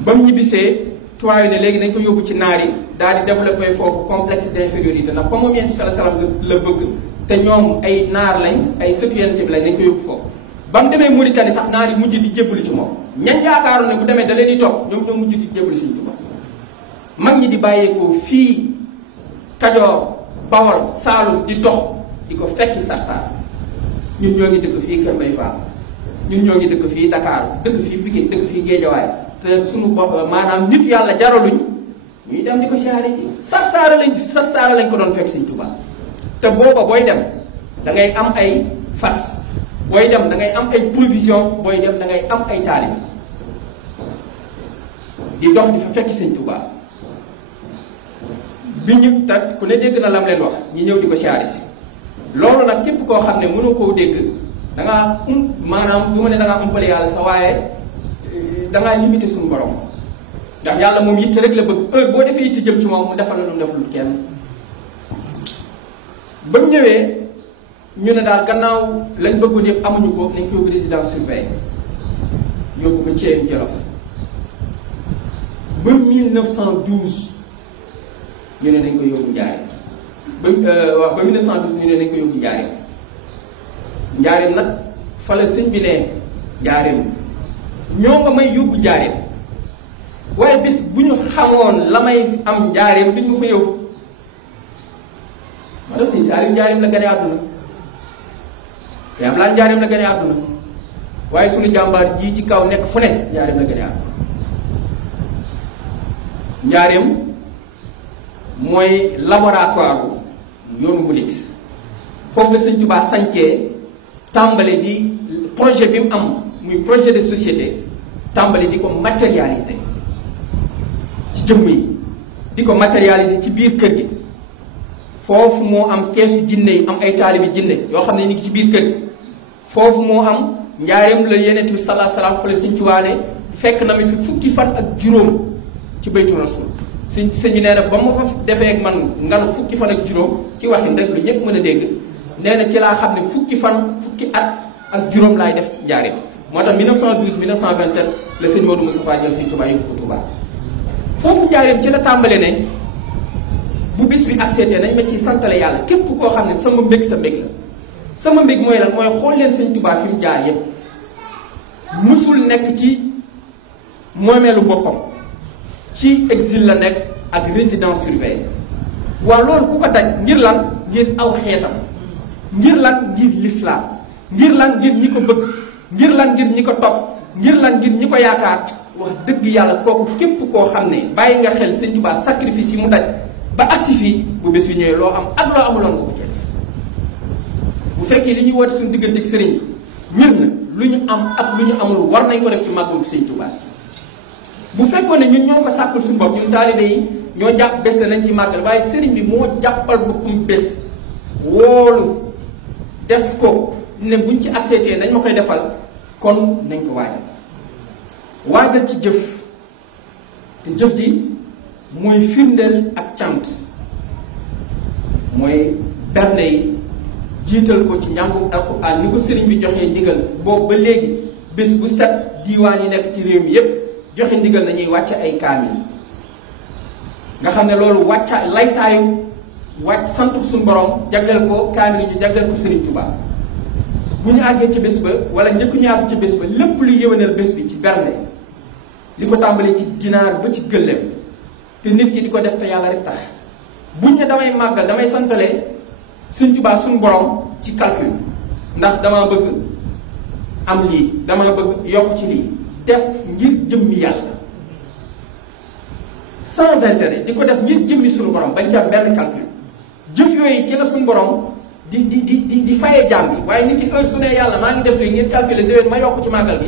ba mu ñibbisee tubaab yi ne léegi nañ ko yóbbu ci naar yi daal di développé foofu complexe d'infériorité ndax comme moom Yonent bi sallallahu alayhi wasallam la bëgg te ñoom ay naar lañ ay sëtu Yonent bi lañ nañ ko yóbbu foofu ba mu demee Mauritanie sax naar yi mujj di jébbalu ci moom ñañ yaakaaroon ne bu demee da leen di toog ñoom ñoo mujj di jébbalu Sëñ Tuubaa mag ñi di bàyyeekoo fii Kajoor Bawol Saalum di dox di ko fekki Sarsara ñun ñoo ngi dëkk fii Kër Mbaye Fall ñun ñoo ngi dëkk fii Dakar dëkk fii Pikine dëkk fii Géejawaay te suñu bopp maanaam nit yàlla jaraluñ ñuy dem di ko siyaare ji Sarsara lañ ko doon fekk Sëñ Tuubaa te booba booy dem da ngay am ay fas booy dem da ngay am ay provision booy dem da ngay am ay taalib di dox di fa fekki Sëñ Tuubaa bi ñu tak ku ne dégg na lam leen wax ñi ñëw di ko siyaare si loolu nag képp koo xam ne mënoo koo dégg da ngaa maanaam du ma ne da ngaa umpale yàlla sa waaye da ngaa limité suñu borom ndax yàlla moom yitte rek la bëgg heure boo defee yitte jëm ci moom mu defal la lu mu deful kenn. ba mu ñëwee ñu ne daal gannaaw lañ bëggoon yëpp amuñu ko nañ ko yóbbu résidence surveillée yóbbu ko Thiène Jolof ba 1912 ñu ne nañ ko yóbbu Njaaréem waaw ba 1912 ñu ne nañ ko yóbbu Njaaréem Njaaréem nag fa la sëñ bi ne Njaaréem ñoo nga may yóbbu Njaaréem waaye bis bu ñu xamoon la may am Njaaréem duñ ma fa yóbbu moo tax sëñ Saliou Njaaréem la gane àdduna sëñ Ablaye Njaaréem la gane àdduna waaye suñu jàmbaar jii ci kaw nekk fu ne Njaaréem la gane àdduna Njaaréem mooy laboratoire yoonu murit foofu la Sëñ Tuubaa sancee tàmbali di projet bi mu am muy projet de société tàmbali di ko matérialiser ci jëmm yi di ko matérialiser ci biir kër gi foofu moo am keesu jinne yi am ay taalibi jinne yoo xam ne ñu ngi ci biir kër gi foofu moo am Njaaréem la Yonent bi sallallahu alayhi wasallam fa la Sëñ Tuubaa ne fekk na mi fi fukki fan ak juróom ci baytu rasul sëñ bi nee na ba ma fa defee ak man nganu fukki fan ak juróom ci waxin rek lu ñëpp mën a dégg nee na ci laa xam ne fukki at ak juróom laay def Njaaréem moo tax 1912 1927 la sëñ Modou Moustapha jël Sëñ Tuubaa yóbbu ko Tuubaa foofu Njaaréem ci la tàmbale ne bu bis bi accepté nañ ma ciy santale yàlla képp koo xam ne sama mbég sa mbég la sama mbég mooy lan mooy xool leen Sëñ Tuubaa fi mu jaar yépp musul nekk ci moomeelu boppam ci exil la nekk ak résidence surveillée waaw loolu ku ko daj ngir lan ngir aw xeetam ngir lan ngir l'islam ngir lan ngir ñi ko bëgg ngir lan ngir ñi ko topp ngir lan ngir ñi ko yaakaar wax dëgg yàlla kooku képp koo xam ne bàyyi nga xel Sëñ Tuubaa sacrifice yi mu daj ba agsi fii bu bés bi ñëwee loo am ak loo amuloon nga ko ci def bu fekkee li ñuy woote suñu diggante ak sëriñ wér na lu ñu am ak lu ñu amul war nañ ko def ci màggalu Sëñ Tuubaa bu fekkoon ne ñun ñoo ko sàkkal suñu bopp ñun taalibe yi ñoo jàpp bés ne nañ ci màggal waaye sëriñ bi moo jàppal boppam bés woolu def ko ne buñ ci accepté nañ ma koy defal kon nañ ko waajal ci jëf te jëf ji mooy firndeel ak cant mooy bernde yi jiital ko ci njàngum alquran ni ko sëriñ bi joxee ndigal boobu ba léegi bés bu set diiwaan yi nekk ci réew mi yépp joxe ndigal nañuy wàcce ay kaamil nga xam ne loolu wàcca laytaayu wàcc sant suñu borom jagleel ko kaamil yi ñu jagleel ko sëriñ Tuubaa bu ñu àggee ci bés ba wala njëkk ñu àgg ci bés ba lépp lu yéwénal bés bi ci bernde li ko tàmbalee ci ginaar ba ci gëléem te nit ki di ko def te yàlla rek tax buñ ne damay màggal damay santale sëriñ Tuubaa suñu borom ci calcul ndax dama bëgg am lii dama bëgg yokk ci lii def ngir jëmmi yàlla sans intérêt di ko def ngir jëmmi suñu borom bañ ca benn calcul jëf yooyu ci la suñu borom di fayee jaam bi waaye nit ki heure su ne yàlla maa ngi def lii ngir calculer déwén ma yokk ci màggal bi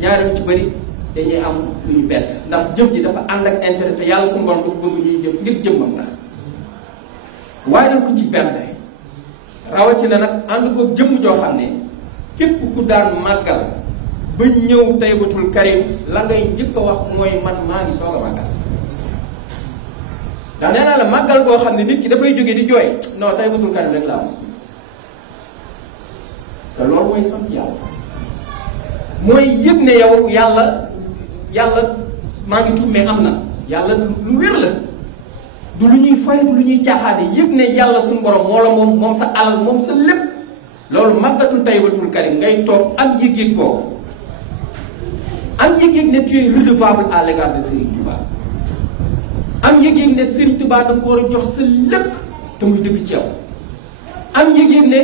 ñaari ñu ci bëri dañuy am lu ñu bett ndax jëf ji dafa ànd ak intérêt te yàlla suñu borom dafa bëgg ñuy jëf ngir jëmmam ndax waaye nag ku ci bernde rawatina nag ànd ko jëmm joo xam ne képp ku daan màggal ba ñëw Taybatul Karim la ngay njëkk a wax mooy man maa ngi soog a màggal ndax nee naa la màggal boo xam ne nit ki dafay jóge di jooy non Taybatul Karim rek la am te loolu mooy sant yàlla mooy yëg ne yow yàlla maa ngi tuub mais am na yàlla lu wér la du lu ñuy fay du lu ñuy caaxaane yëg ne yàlla suñu borom moo la moom sa alal moom sa lépp loolu màggatul Taybatul Karim ngay toog am yëg-yëg boobu am yëg-yëg ne tu es redevable à l'égard de Serigne Touba am yëg-yëg ne Serigne Touba da nga ko war a jox sa lépp te muy dëgg ci yow am yëg-yëg ne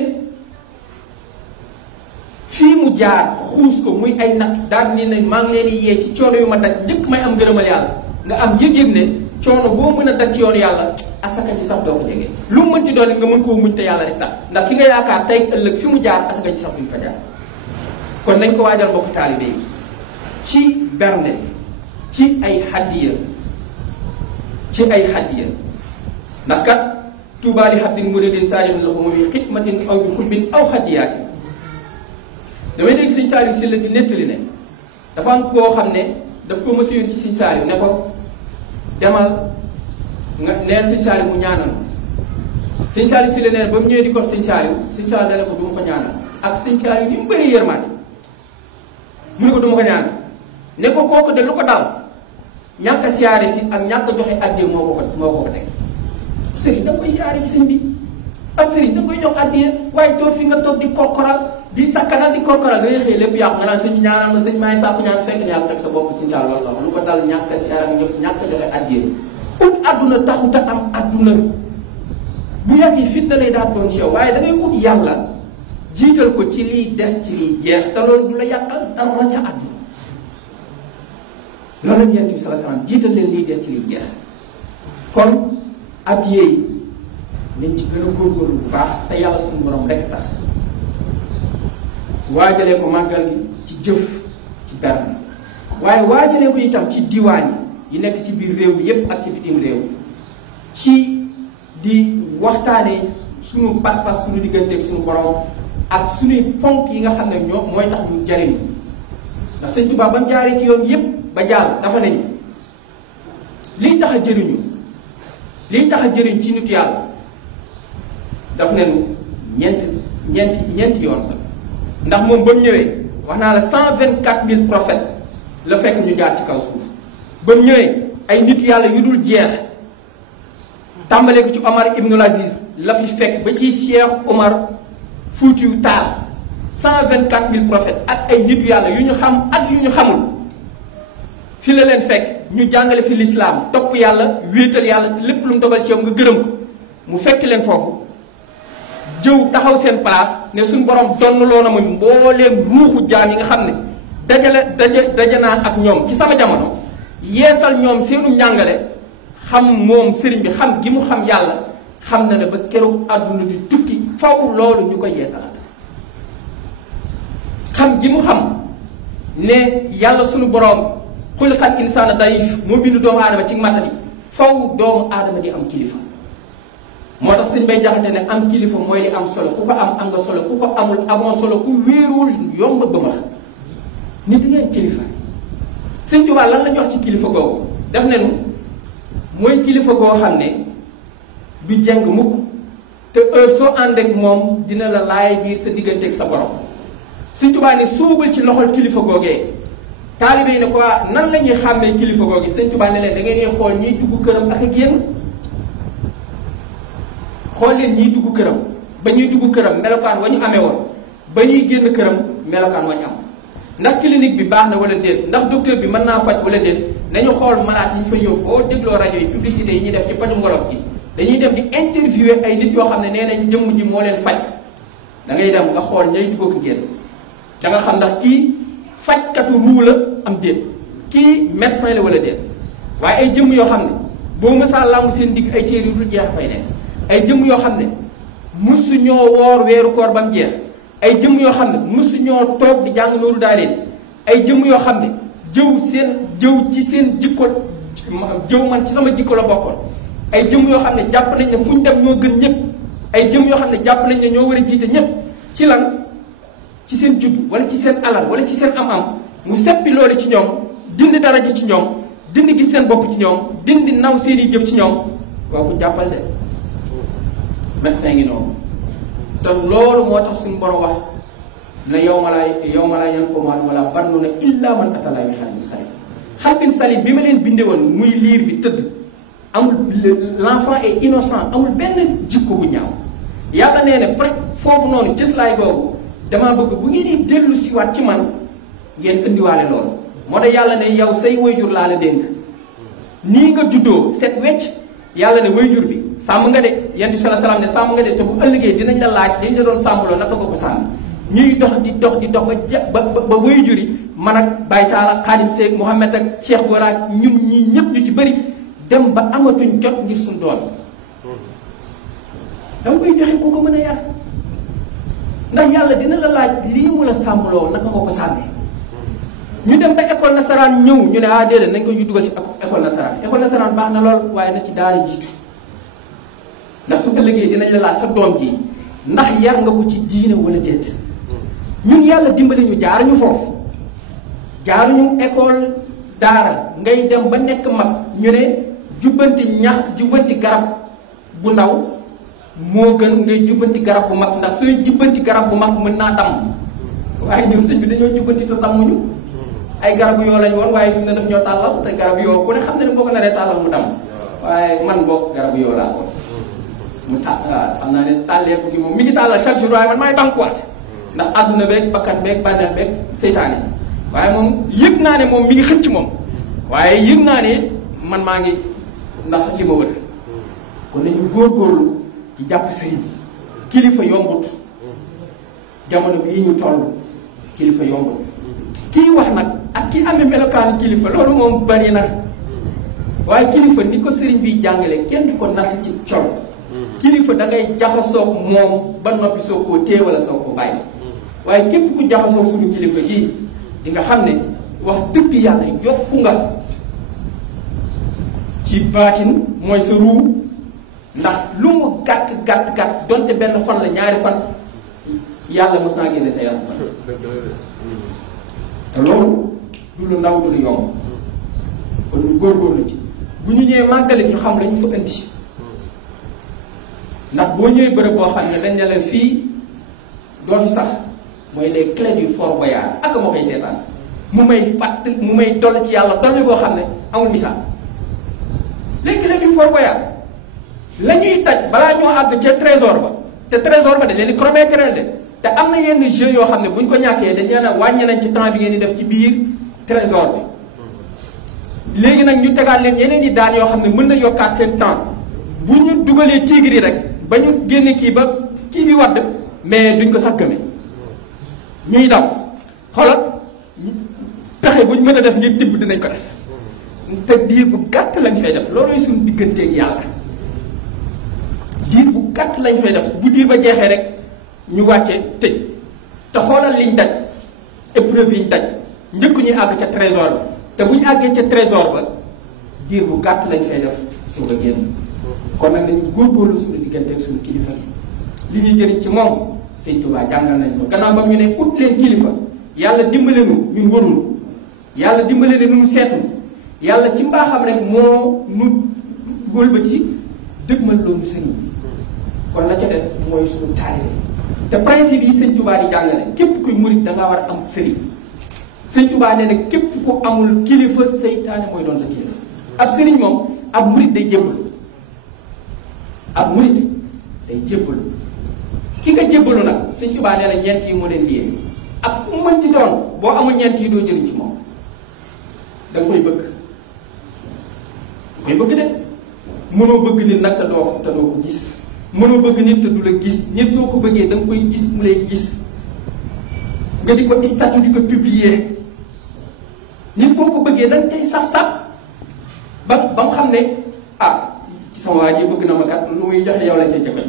fii mu jaar xuus ko muy ay natt daal ni ne maa ngi leen di yee ci coono yu ma daj njëkk may am ngërëmal yàlla nga am yëg-yëg ne coono boo mën a daj ci yoonu yàlla asaka ji sax doo ko jege lu mu mën ci doon nga mën koo muñ te yàlla rek tax ndax ki nga yaakaar tey ëllëg fi mu jaar asaka ji sax duñ fa jaar kon nañ ko waajal mbokk taalibe yi ci bernde ci ay hadiya ndax kat tuubaa li habdin muridin saajidin lahu bi xidmatin aw bi xubbin aw hadiyaatin damay dégg sëñ Saliou Sylla di nettali ne dafa am koo xam ne daf ko mës a yónni ci sëñ Saliou ne ko demal nga neel sëñ Saliou mu ñaanal sëñ Saliou Sylla nee ba mu ñëwee di ko sëñ Saliou dana ko du ma ko ñaanal ak sëñ Saliou ni mu bëri yërmaande mu ne ko du ma ko ñaanal ne ko kooku de lu ko dal ñàkk a siyaare si ak ñàkk a joxe addiya moo ko teg sëriñ da nga koy siyaare ci sëñ bi ak sëriñ da nga koy jox addiya waaye toog fi nga toog di korkoral di sakkanal di korkoral da ngay xëy lépp yàqu nga naan sëñ bi ñaanal ma sëñ maa ngi sàkku ñaan fekk ne yaa ko teg sa bopp sëñ Saliou loolu lu ko dal ñàkk a siyaare ak ñàkk a joxe addiya ut àdduna taxut a am àdduna bu yàggee fitna lay daal doon ci yow waaye da ngay ut yàlla jiital ko ci liy des ci liy jeex te loolu du la yàqal dara ca àdduna loolu la Yonent bi sallallahu alayhi wasallam jiital leen liy des ci liy jeex kon at yéey nañ ci gën a góorgóorlu bu baax te yàlla suñu borom rekk tax waajalee ko màggal gi ci jëf ci berne waaye waajalee ko itam ci diwaan yi nekk ci biir réew mi yépp ak ci bitim réew ci di waxtaanee suñu pas-pas suñu digganteeg suñu borom ak suñuy ponk yi nga xam ne ñoo mooy tax ñu jariñ ndax Sëñ Tuubaa ba mu jaaree ci yoon yépp ba jàll dafa nañu liy tax a jëriñu liy tax a jëriñ ci nit yàlla daf ne ñeenti yoon la ndax moom ba mu ñëwee wax naa la 124 000 prophètes la fekk ñu jaar ci kaw suuf ba mu ñëwee ay nit yàlla yu dul jeex tàmbalee ko ci Omar Ibnul Aziz la fi fekk ba ci Cheikh Omar Foutiou Tall 124 000 prophètes ak ay nit yàlla yu ñu xam ak yu ñu xamul fi la leen fekk ñu jàngale fi l'islam topp yàlla wéetal yàlla lépp lu mu dogal ci yow nga gërëm ko mu fekk leen foofu jëw taxaw seen place ne suñu borom donnaloo na ma mbooleem ruuxu jaam yi nga xam ne daje naa ak ñoom ci sama jamono yeesal ñoom seenu njàngale xam moom sëriñ bi xam gi mu xam yàlla xam na ne ba keroog àdduna di tukki faw loolu ñu koy yeesalaat xam gi mu xam ne yàlla suñu borom xuliqal insaana dayif moo bindu doomu aadama ci matali faw doomu aadama di am kilifa moo tax sëñ Bay Jaxate ne am kilifa mooy li am solo ku ko am nga solo ku ko amul amoo solo ku wéeruwul yomb ba ma ni di ngeen kilifa sëñ Tuubaa lan la ñu wax ci kilifa googu def nañu mooy kilifa goo xam ne du jeng mukk te heure soo ànd ak moom dina la laay biir sa diggante ak sa borom. Sëñ Tuubaa ne suubal ci loxol kilifa googee. taalibe yi ne ko nan la ñuy xàmmee kilifa googi. Sëñ Tuubaa ne leen da ngeen xool ñiy dugg këram ak a génn. xool leen ñiy dugg këram ba ñuy dugg këram melokaan wa ñu amee woon ba ñuy génn këram melokaan wa ñu am. ndax clinique bi baax na wala déet ndax docteur bi mën naa faj wala déet nañu xool malade yi ñu fa yóbbu boo dégloo rajo yi publicité yi ñuy def ci pajum wolof gi dañuy dem di interviewer ay nit yoo xam ne nee nañ jëmm ji moo leen faj da ngay dem nga xool ñay dugg ak génn da nga xam ndax kii fajkatu ruu la am déet kii médecin la wala déet waaye ay jëmm yoo xam ne boo mësaa làmb seen digg ay téere yu dul jeex fay ne ay jëmm yoo xam ne mësu ñoo woor weeru koor ba mu jeex ay jëmm yoo xam ne mësu ñoo toog di jàng nooru daareen ay jëmm yoo xam ne jëw ci seen jikko jëw man ci sama jikko la bokkoon ay jëmm yoo xam ne jàpp nañ ne fu ñu dem ñoo gën ñëpp ay jëmm yoo xam ne jàpp nañ ne ñoo war a jiite ñëpp ci lan ci seen judd wala ci seen alal wala ci seen am-am mu seppi loolu ci ñoom dindi daraja ci ñoom dindi gis seen bopp ci ñoom dindi naw seeni jëf ci ñoom kooku jàppal de médecin ngi noonu te loolu moo tax suñu borom wax na yow ma laa yan fo maan wala bannu na illa man atalaa bi xalbin salim xalbin salim bi ma leen binde woon muy liir bi tëdd amul l'enfant est innocent amul benn jikko bu ñaaw yàlla nee ne foofu noonu cëslaay googu damaa bëgg bu ngeen di dellu siwaat ci man ngeen indiwaale loolu moo tax yàlla ne yow say wayjur laa la dénk nii nga juddoo set wecc yàlla ne wayjur bi sàmm nga de yent bi sallallahu alayhi wasallam ne sàmm nga de te bu ëllëgee dinañ la laaj dañ la doon sàmmloo naka nga ko sàmm ñuy dox di dox ba wayjur yi man ak Baye Talla Khadim Seck Mouhamed ak Cheikh Gora ak ñun ñii ñëpp ñu ci bëri dem ba amatuñ jot ngir suñ doom danga koy joxe koo ko mën a yar ndax yàlla dina la laaj lii mu la sàmmloo naka nga ko sàmmee ñu dem ba école nasaraan ñëw ñu ne déedéet nañ ko ñu dugal ci école nasaraan baax na lool waaye na ci daara jiitu ndax su ëllëgee dinañ la laaj sa doom ji ndax yar nga ko ci diine wala déet ñun yàlla dimbali ñu jaaruñu foofu jaaruñu école daara ngay dem ba nekk mag ñu ne jubbanti garab bu ndaw moo gën ngay jubbanti garab bu mag ndax sooy jubbanti garab bu mag mën naa damm waaye ñun sëñ bi dañoo jubbanti te dammuñu ay garabu yoo lañ woon waaye fi mu ne daf ñoo tàllal te garabu yoo ku ne xam ne ne boo ko naree tàllal mu damm waaye man boog garabu yoo laa ko mu xam naa ne tàlleeku gi moom mi ngi tàllal chaque jour waaye man maay bankuwaat ndax àdduna beeg bakkan beeg bànneex beeg seytaane waaye moom yëg naa ne moom mi ngi xëcc moom waaye yëg naa ne man maa ngi ndax li ma wër kon nañu góorgóorlu ci jàpp sëriñ kilifa yombut jamono bii ñu toll kilifa yombut kii wax nag ak ki amee melokaanu kilifa loolu moom bari na waaye kilifa ni ko sëriñ bi jàngale kenn du ko natt ci col kilifa da ngay jaxasoo moom ba noppi soo koo téye wala soo ko bàyyi waaye képp ku jaxasoo suñu kilifa gii di nga xam ne wax dëgg yàlla yokku nga ci baatin mooy sa ruu ndax lu mu gàtt donte benn fan la ñaari fan yàlla mos naa génne sa yaram fan te loolu du lu ndaw du lu yomb kon ñu góorgóorlu ci bu ñu ñëwee màggale ñu xam lañu fa indi ndax boo ñëwee bërëb boo xam ne dañ ne la fii doo fi sax mooy les clés du Fort Boyard ak moo koy seetaan mu may dolli ci yàlla dolli boo xam ne amul misaal les clés du Fort Boyard la ñuy taj balaa ñoo àgg ca trésor ba te trésor ba dañ leen di chronométrer de te am na yenn jeux yoo xam ne bu ñu ko ñàkkee dañ leen a wàññi nañ ci temps bi ngeen di def ci biir trésor bi léegi nag ñu tegaat leen yeneen i daan yoo xam ne mën na yokkaat seen temps bu ñu dugalee tigre yi rek ba ñu génne kii ba kii bi wadd mais duñ ko sax gëme ñuy daw xoolal pexe buñ mën a def ngir tibb dinañ ko def te diir bu gàtt lañ fay def loolooy suñu digganteeg yàlla diir bu gàtt lañ fay def bu diir ba jeexee rek ñu wàcce tëj te xoolal liñ daj épreuve yiñ daj njëkk ñuy àgg ca trésor bi te buñ àggee ca trésor ba diir bu gàtt lañ fay def su ko génn kon nag dañu góorgóorlu suñu diggante ak suñu kilifa gi li ñuy jëriñ ci moom Sëñ Tuubaa jàngal nañ ko gannaaw ba mu ne ut leen kilifa yàlla dimbale nu ñun warul yàlla dimbale ne nu seetul yàlla ci mbaaxam rek moo nu wëlbati dëgmal loolu sëriñ bi kon la ca des mooy suñu taalibe te principe yi sëñ Touba di jàngale képp kuy murit da ngaa war a am sëriñ sëñ Touba nee na képp ku amul kilifa seytaane mooy doon sa kilifa ab sëriñ moom ab murit day jébbalu ab murit day jébbalu ki nga jébbalu nag sëñ Touba nee na ñeent yi moo leen liyee ak ku mën ci doon boo amul ñeent yi doo jëriñ ci moom da nga koy bëgg de mënoo bëgg nit nag te doo ko gis mënoo bëgg nit te du la gis nit soo ko bëggee da nga koy gis mu lay gis nga di ko statut di ko publier nit boo ko bëggee da nga cay saf-saf ba mu xam ne ci sama waa ji bëgg na ma kat lu muy joxe yow la cay joxe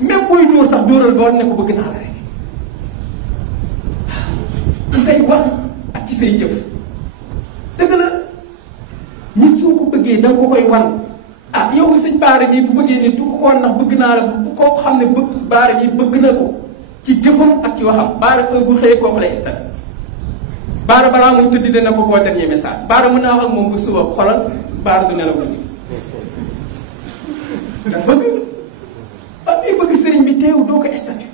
même booy dóor sax dóoral ba ne ko bëgg naa la rek ci say wax ak ci say jëf dëgg la nit soo ko bëggee da nga ko koy wan yow sëñ Baara bi bu bëggee nit du ko woon ndax bëgg naa la bu koo xam ne Baara bi bëgg na ko ci jëfam ak ci waxam Baara heure bu xëyee kooku lay stat Baara balaa muy tëdd dina ko koo dernier message Baara mën naa wax ak moom bu suba xolal Baara du nelaw la ñu ndax bëgg sëriñ bi teew doo ko statut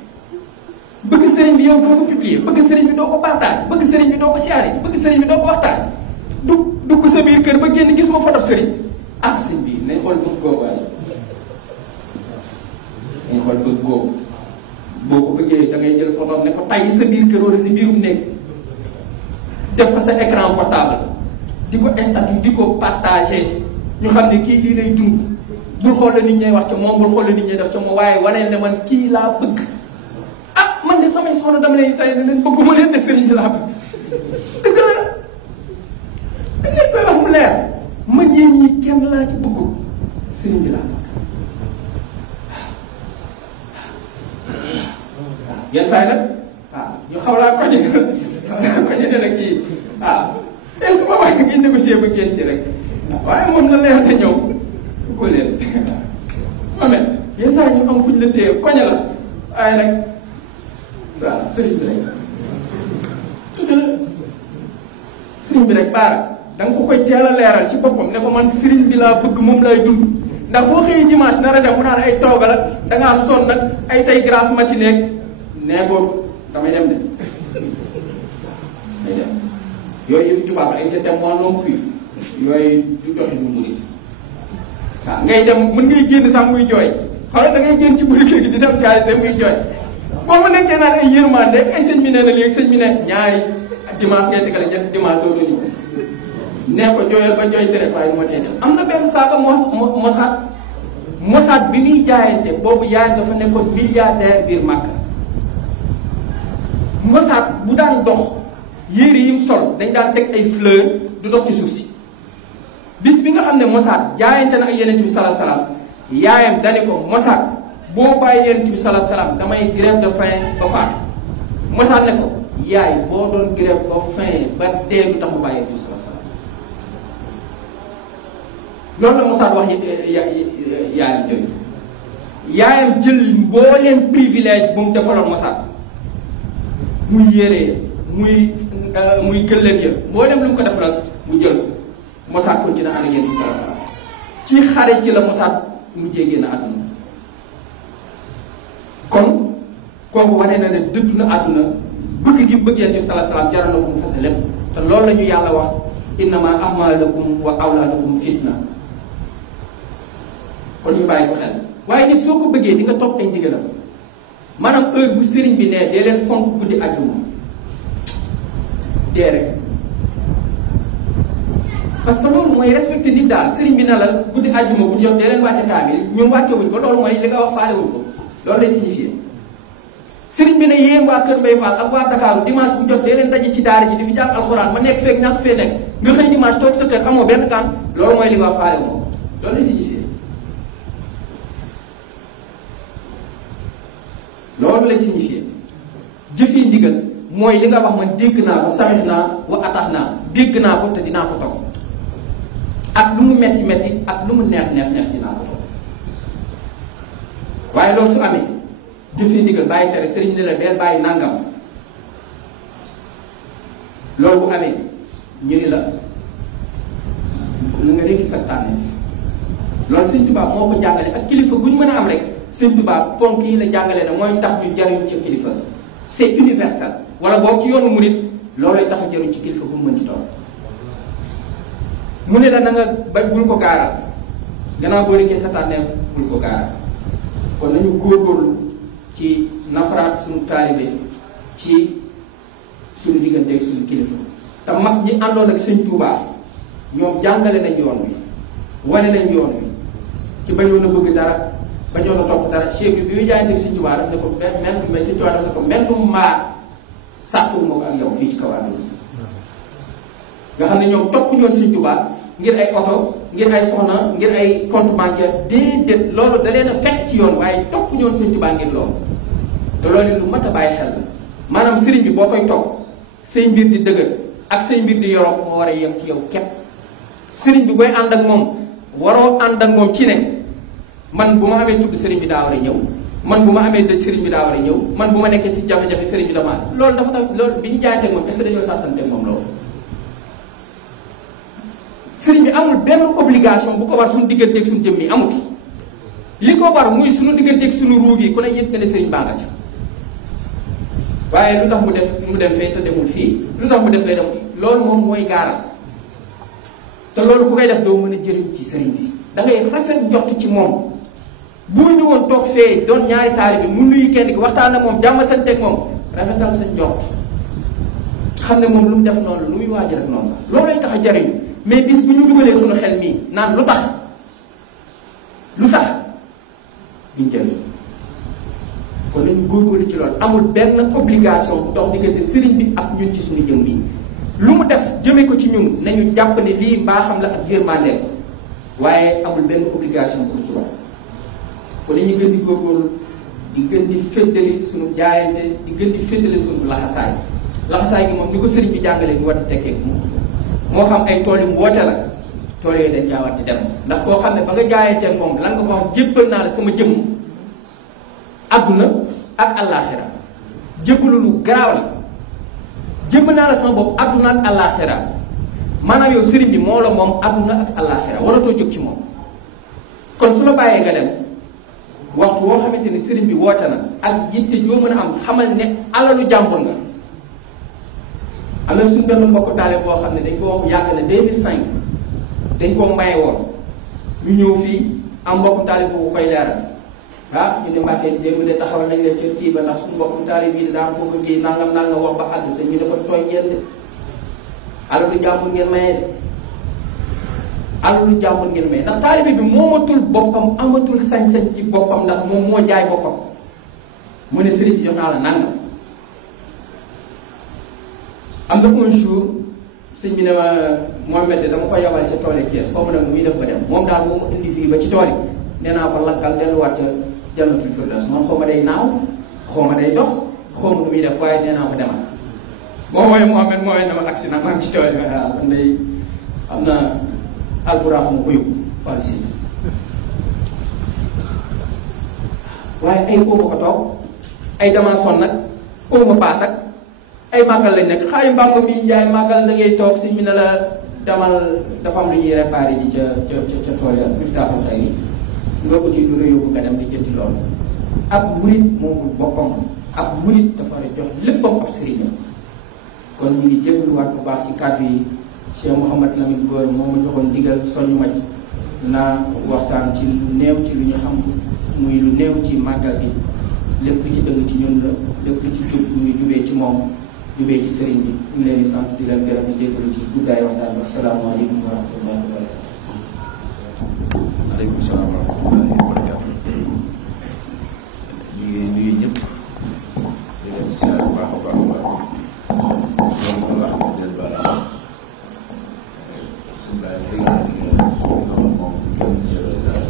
bëgg sëriñ bi yow doo ko publier bëgg sëriñ bi doo ko partage bëgg sëriñ bi doo ko siyaare bëgg sëriñ bi doo ko waxtaan dugg sa biir kër ba génn gis ma foto sëriñ sëñ bi nañ xool bëgg googu waaye nañ xool bëgg googu boo ko bëggee da ngay jël photo ne ko tàyyi sa biir kër wala si biirum néeg def ko sa écran portable di ko statut di ko partagé ñu xam ne kii lii lay dund bul xool la nit ñay wax ca moom bul xool la nit ñay def ca moom waaye waneel ne man kii laa bëgg man de samay soxna dama leen tay ne leen bëgguma leen de sëriñ bi laa bëgg dëgg la dañ leen koy wax mu leer man yéen ñi kenn laa ci bëggul sëriñ bi laa bëgg yenn saa yi nag ñu xaw laa koñe ne nag kii te su boobaa ngeen négocier ba génn ci rek waaye moom na leer te ñëw ko leen amen yenn saa yi ñu am fu ñu la téye koñe la waaye nag sëriñ bi rek sëriñ bi rek Baara da nga ko koy teel a leeral ci boppam ne ko man sëriñ bi laa bëgg moom lay dund ndax boo xëyee dimanche nar a dem mu naan ay toogal ak dangaa sonn nag ay tey grâce matinée nee boobu damay dem de damay dem yooyu yëpp tubaab ay c'est moi non plus yooyu du doxi nu murit ngay dem mën ngay génn sax muy jooy xoolal da ngay génn ci buri kër gi di dem siyaare muy jooy boo ma nekkee naan ay yërmande ay sëñ bi nee na léegi sëñ bi ne ñaari dimanche ngay tegale ñetti dimanche doo ñëw nee ko jooyal ba jooy tere waaye moo tee dem am na benn saaga mosaat bi muy jaayante boobu yaay dafa nekkoon milliardaire biir Màkka mosaat bu daan dox yére yi mu sol dañ daan teg ay fleur du dox ci suuf si bis bi nga xam ne mosaat jaayante na ak Yonent bi sallallahu alayhi wasallam yaayam dani ko mosaat boo bàyyi Yonent bi sallallahu alayhi wasallam damay grève de faim ba faat mosaat ne ko yaay boo doon grève ba faim ba dee du tax mu bàyyi Yonent bi sallallahu alayhi wasallam loolu la mosaat wax yaayam jooju yaayam jël mbooleem privilège bu mu defaloon mosaat muy yéree muy gëlleem yëpp mbooleem lu mu ko defaloon mu jël mosaat kon ci na ànd ak Yonent bi sallallahu alayhi wasallam ci xare ci la mosaat mu jégee na àdduna kon kooku wane na ne dëddu na àdduna bëgg gi mu bëgg Yonent bi sallallahu alayhi wasallam jaral na ko mu fase lépp te loolu la ñu yàlla wax innama ahmalakum wa awlaadukum fitna kon ñu bàyyi ko xel waaye nit soo ko bëggee di nga topp ay ndigalam maanaam heure bu sëriñ bi ne dee leen fonk guddi àjjuma dee rek parce que loolu mooy respecté nit daal sëriñ bi na la guddi àjjuma bu jox dee leen wàcce kaamil ñoom wàcce wuñ ko loolu mooy li nga wax faale wuñ ko loolu lay signifié sëriñ bi ne yéen waa Kër Mbaye Fall ak waa Dakar dimanche bu jot dee leen daje ci daara ji di fi jàng alxuraan ma nekk feek ñàkk fee nekk nga xëy dimanche toog sa kër amoo benn kan loolu mooy li nga wax faale moom loolu lay signifié loolu lay signifié jëfee ndigal mooy li nga wax man dégg naa ko samix naa wa atax naa dégg naa ko te dinaa ko topp ak lu mu metti metti ak lu mu neex dinaa ko topp waaye loolu su amee jëfee ndigal bàyyi tere sëriñ ne la deel bàyyi nangam loolu bu amee ñu ni la nga rékki sa tànne loolu Sëriñ Tuubaa moo ko jàngale ak kilifa gu ñu mën a am rek Sëñ Tuubaa ponk yi la jàngale ne mooy tax ñu jariñ ci kilifa c'est universel wala boog ci yoonu murit loolay tax a jariñ ci kilifa bu mu mën ci doon mu ne la na nga ba bul ko gaaral gannaaw boo nekkee sa tànneef bul ko gaaral kon nañu góorgóorlu ci nafaraat suñu taalibe ci suñu diggante ak suñu kilifa te mag ñi àndoon ak Sëñ Tuubaa ñoom jàngale nañ yoon wi wane nañ yoon wi ci bañoon a bëgg dara bañoon a topp dara chef bi muy jaayante ak Sëñ Tuubaa daf ne ko mel mais Sëñ Tuubaa daf ne ko mel du mbaar sàkkuwu moo ko ak yow fii ci kaw àdduna nga xam ne ñoom topp ñoon Sëñ Tuubaa ngir ay oto ngir ay soxna ngir ay compte bancaire déedéet loolu da leen a fekk ci yoon waaye topp ñoon Sëñ Tuubaa ngir loolu te loolu lu mat a bàyyi xel la maanaam sëriñ bi boo koy topp say mbir di dëgër ak say mbir di yoroo moo war a yem ci yow képp sëriñ bi booy ànd ak moom waroo ànd ak moom ci ne man bu ma amee tudd sëriñ bi daa war a ñëw man bu ma amee dëj sëriñ bi daa war a ñëw man bu ma nekkee si jafe-jafe sëriñ bi dama loolu dafa tax loolu bi ñu jaayante ak moom est-ce que dañoo sàttante ak moom loolu sëriñ bi amul benn obligation bu ko war suñu digganteeg suñu jëmm yi amut li ko war muy suñu digganteeg suñu ruug yi ku ne yëg nga ne sëriñ baa nga ca waaye lu tax mu dem fee te demul fii lu tax mu def lay dem loolu moom mooy gaaral te loolu ku koy def doo mën a jëriñ ci sëriñ bi da ngay rafet jot ci moom bu ñu woon toog fee doon ñaari taalibe bi mu nuyu kenn ki waxtaan ak moom jàmm santeeg moom rafetal sa jot xam ne moom lu mu def noonu lu muy waaj rek noonu la loolooy tax a jëriñ mais bis bu ñu dugalee suñu xel mii naan lu tax duñ jëriñ kon nañu góorgóorlu ci loolu amul benn obligation bu dox diggante sëriñ bi ak ñun ci suñu jëm bi lu mu def jëmee ko ci ñun nañu jàpp ne lii mbaaxam la ak yërmandeel waaye amul benn obligation bu ko ci wax kon dañuy gën di góorgóorlu di gën di féddali suñu jaayante di gën di féddali suñu laxasaay gi moom ni ko sëriñ bi jàngalee ñu war di tekkee moo xam ay tool yu mboote la tool yooyu dañ caa war di dem ndax koo xam ne ba nga jaayanteel moom lan nga ko wax jébbal naa la sama jëmm adduna ak àllaaxira jébbalu lu garaaw la jébbal naa la sama bopp adduna ak àllaaxira maanaam yow sëriñ bi moo la moom adduna ak àllaaxira waratoo jóg ci moom kon su la bàyyee nga dem waxtu woo xamante ni sëriñ bi woote na ak yitte joo mën a am xamal ne alalu jàmbur nga am na suñu benn mbokk taale boo xam ne dañ ko yàgg na 2005 dañ koo maye woon ñu ñëw fii am mbokk taale boobu koy leeral ñu ne Mbàkke dégg de taxawal nañ leen ca kii ba ndax suñu mbokk taale bii daan foo ko kii nangam nangam wax ba àgg sa ñu ne ko tooy ngeen de alalu jàmbur ngeen maye de alalu jàmbur ngeen maye ndax taalibe bi moomatul boppam amatul sañ-sañ ci boppam ndax moom moo jaay boppam mu ne sëriñ bi jox naa la nangam am na un jour sëñ bi ne ma Mohamed dama ko yabal ca tool yi Thiès xaw ma nag muy def ba dem moom daal moom indi fii ba ci tool yi nee naa ko lakkal delluwaat ca jannatul firdaws man xaw ma day naaw xaw ma day dox xaw ma nu muy def waaye nee naa ko demal boo mooy Mohamed mooy na ma accident maa ngi ci tool yi waaw man day am na alburaax ma ko yóbbu wala si waaye ay óoma ko toog ay damanson nag óoma paas ak ay màggal lañ nekk xaayu mbàmba mi njaay màggal da ngay toog si mi ne la demal dafa am lu ñuy réparé ji ca tool ya miftaahul xayri nga uti lu la yóbbu nga dem di jëndi loolu ab murit moomul boppam ab murit dafa war a jox léppam ab sëriñam kon ñu ngi jégaluwaat bu baax ci kàddu yi Cheikh Mouhamad Lamine Góor moo ma joxoon digal soñu ma ci naa waxtaan ci lu néew ci lu ñu xam muy lu néew ci màggal bi lépp lu ci dëgg ci ñun la lépp lu ci jub ñu ngi jubee ci moom jubee ci sëriñ bi ñu leen di sant di leen gërëm di jégalu ci guddaay waxtaan bi asalaamaaleykum wa rahmatullahi wa barakatuh. Waaleykum salaam wa rahmatullahi wa barakatuh. ñu ngi nuyu ñëpp di leen siyaar bu baax a baax a baax loolu ko wax di leen baal sëñ Baye léegi nag loolu moom gën jël daal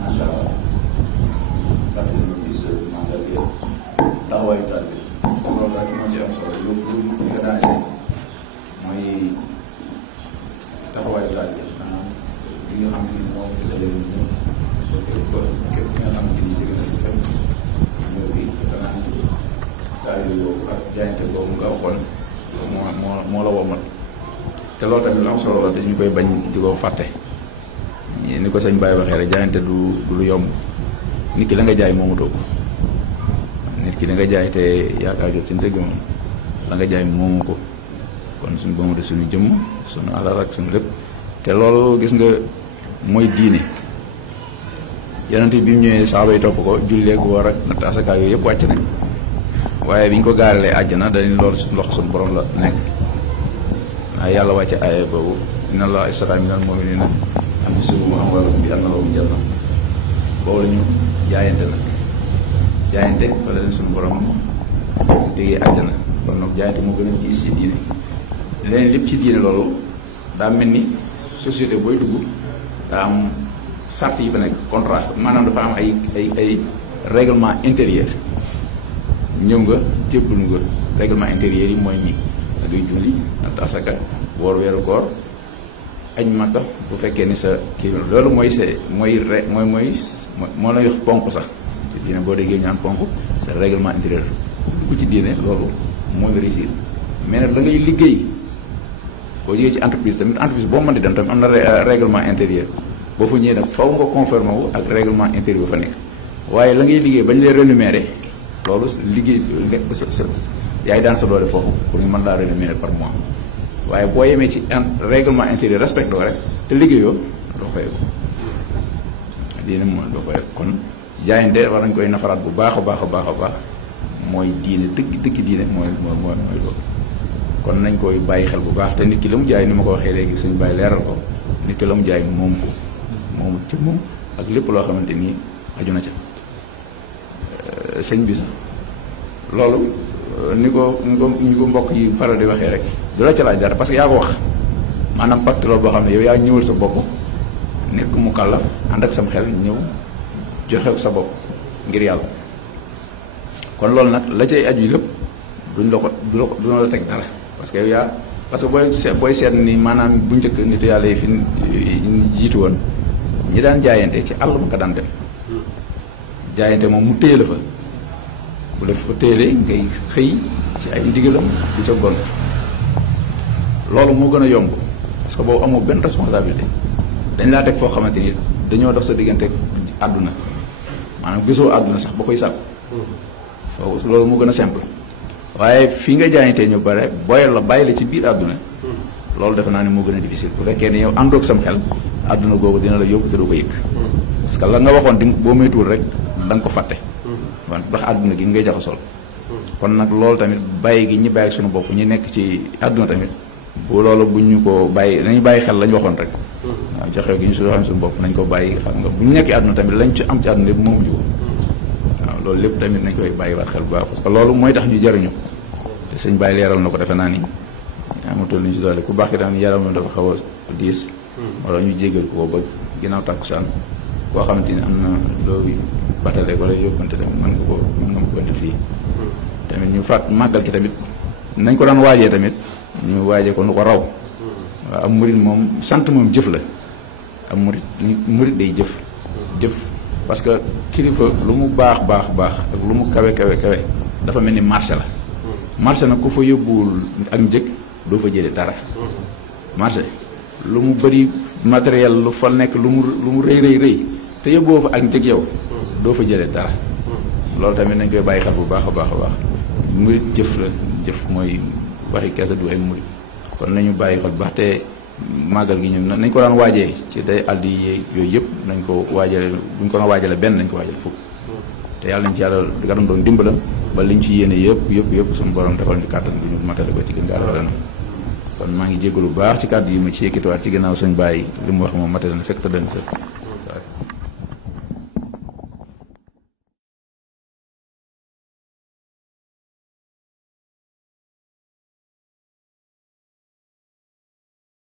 macha allah fàttali ñu gis màggal gi taxawaayu taal bi loolu daal moo ci am solo yow fu ñu ko daanee mooy taxawaayu taal bi maanaam li nga xam ne moom la dajale ñëpp képp ki nga xam ne jóge na si fenn ñëw bi danaa taal bi boobu ak jaayante boobu nga xool moo la womat te loolu tamit lu am solo la dañu koy bañ di ko fàtte ni ko sëñ Baye waxee rek jaayante du lu yomb nit ki la nga jaay moomatoo ko nit ki la nga jaay te yaakaar jot ci njëg moom la nga jaay moomu ko kon suñu boobu de suñu jëmm suñu alal ak suñu lépp te loolu gis nga mooy diine yonent bi mu ñëwee saaba yi topp ko julleeg woor ak natt asaka yooyu yëpp wàcc nañ waaye bi ñu ko gaaralee àjjana dañu loolu suñu loxo suñu borom la nekk waaye yàlla wàcce aaya boobu inna allaha ishtara minal mu'minina anfusahum wa amwaalahum bi anna lahumul janna boobu la ñu jaayante nag jaayante wala leen suñu borom tegee àjjana kon nag jaayante moo gën a diis ci diine leneen lépp ci diine loolu daa mel ni société booy dugg daa am sart yi fa nekk contrat maanaam dafa am ay règlement intérieur ñëw nga jébbalu nga règlement intérieur yi mooy ñi da ngay julli natt asaka woor weeru koor añ Makka bu fekkee ni sa kii loolu mooy moo lay wax ponk sax ci diine boo déggee ñu am ponk sa règlement intérieur ku ci diine loolu moo nga réussir mais nag la ngay liggéey boo jógee ci entreprise tamit entreprise boo mën di dem tamit am na règlement intérieur boo fa ñëwee nag faw nga conforme wu ak règlement intérieur ba fa nekk waaye la ngay liggéey bañ lay rémunérer loolu liggéey sa yaay daan sa doole foofu pour ñu mën laa rémunérer par mois waaye boo yemee ci règlement intérieur respecté ko rek te liggéeyoo doo fay ko diine moom doo fay kon jaayante war nañ koy nafaraat bu baax a baax a baax a baax mooy diine dëgg diine mooy loolu kon nañ koy bàyyi xel bu baax te nit ki la mu jaay ni ma ko waxee léegi suñu bàyyi leeral ko nit ki la mu jaay moom ko moomu ci moom ak lépp loo xamante ni aju na ca sëñ bi sax loolu ni ko mbokk yi faral di waxee rek du la ca laaj dara parce que yaa ko wax maanaam pacte loolu boo xam ne yow yaa ñëwal sa bopp nekk mu kàllaf ànd ak sam xel ñëw joxe sa bopp ngir yàlla kon loolu nag la cay aju lépp duñ la teg dara parce que yow parce que booy seet ni maanaam bu njëkk nit yàlla yi fi jiitu woon ñi daan jaayante ci àll ba nga daan dem jaayante moom mu téye la fa bu la fa téyelee ngay xëy ci ay ndigalam di ca gon loolu moo gën a yomb parce que boobu amoo benn responsabilité dañ laa teg foo xamante ni dañoo dox sa diggante àdduna maanaam gisoo àdduna sax ba koy sàkku foofu loolu moo gën a simple waaye fii nga jaayantee ñu bare boyal la bàyyi la ci biir àdduna loolu defe naa ne moo gën a difficile bu fekkee ne yow àndoog sam xel àdduna googu dina la yóbbu te du ko yëg parce que la nga waxoon di boo moytuwul rek da nga ko fàtte wan ndax àdduna gi ngay jaxasool kon nag loolu tamit bàyyi gi ñi bàyyi suñu bopp ñi nekk ci àdduna tamit bu loolu bu ñu ko bàyyi nañu bàyyi xel la ñu waxoon rek waaw joxe gi ñu joxe suñu bopp nañ ko bàyyi xam nga bu ñu nekkee àdduna tamit lañ ci am ci àdduna lépp moomuñu ko waaw loolu lépp tamit nañ koy bàyyi waat xel bu baax parce que loolu mooy tax ñu jariñu te sëñ bàyyi leeral na ko defe naa ni amatul ni ci doole ku baax ki daan yaram na dafa xaw a diis wala ñu jégal ko ba ginnaaw tàkkusaan koo xamante ni am na loolu batale wala yóbbante tamit mën nga ko indi fii tamit ñu fàtt màggal ki tamit nañ ko daan waajee tamit ñu waajee ko nu ko raw waaw am murit moom sant moom jëf la am murit day jëf parce que kilifa lu mu baax ak lu mu kawe dafa mel ni marché la marché nag ku fa yóbbuwul ak njëg doo fa jëlee dara marché lu mu bëri matériel lu fa nekk lu mu rëy te yóbboo fa ak njëg yow doo fa jëlee dara loolu tamit nañ koy bàyyi xel bu baax a baax murit jëf la jëf mooy waxi kese du ay murit kon nañu bàyyi xel bu baax te màggal gi ñun nañ ko daan waajee ci day aldi yooyu yëpp nañ ko waajale buñ ko doon waajale benn nañ ko waajale fukk te yàlla nañ ci yàlla di ka doon dimbalam ba liñ ci yéene yëpp suñu borom defal ñu kàttan bi ñu matale ko ci gën gaa rafet na kon maa ngi jégalu bu baax ci kàddu yi ma ci yëkkatiwaat ci ginnaaw sëñ Baye li mu wax moom matale na sëkk te dañ sëkk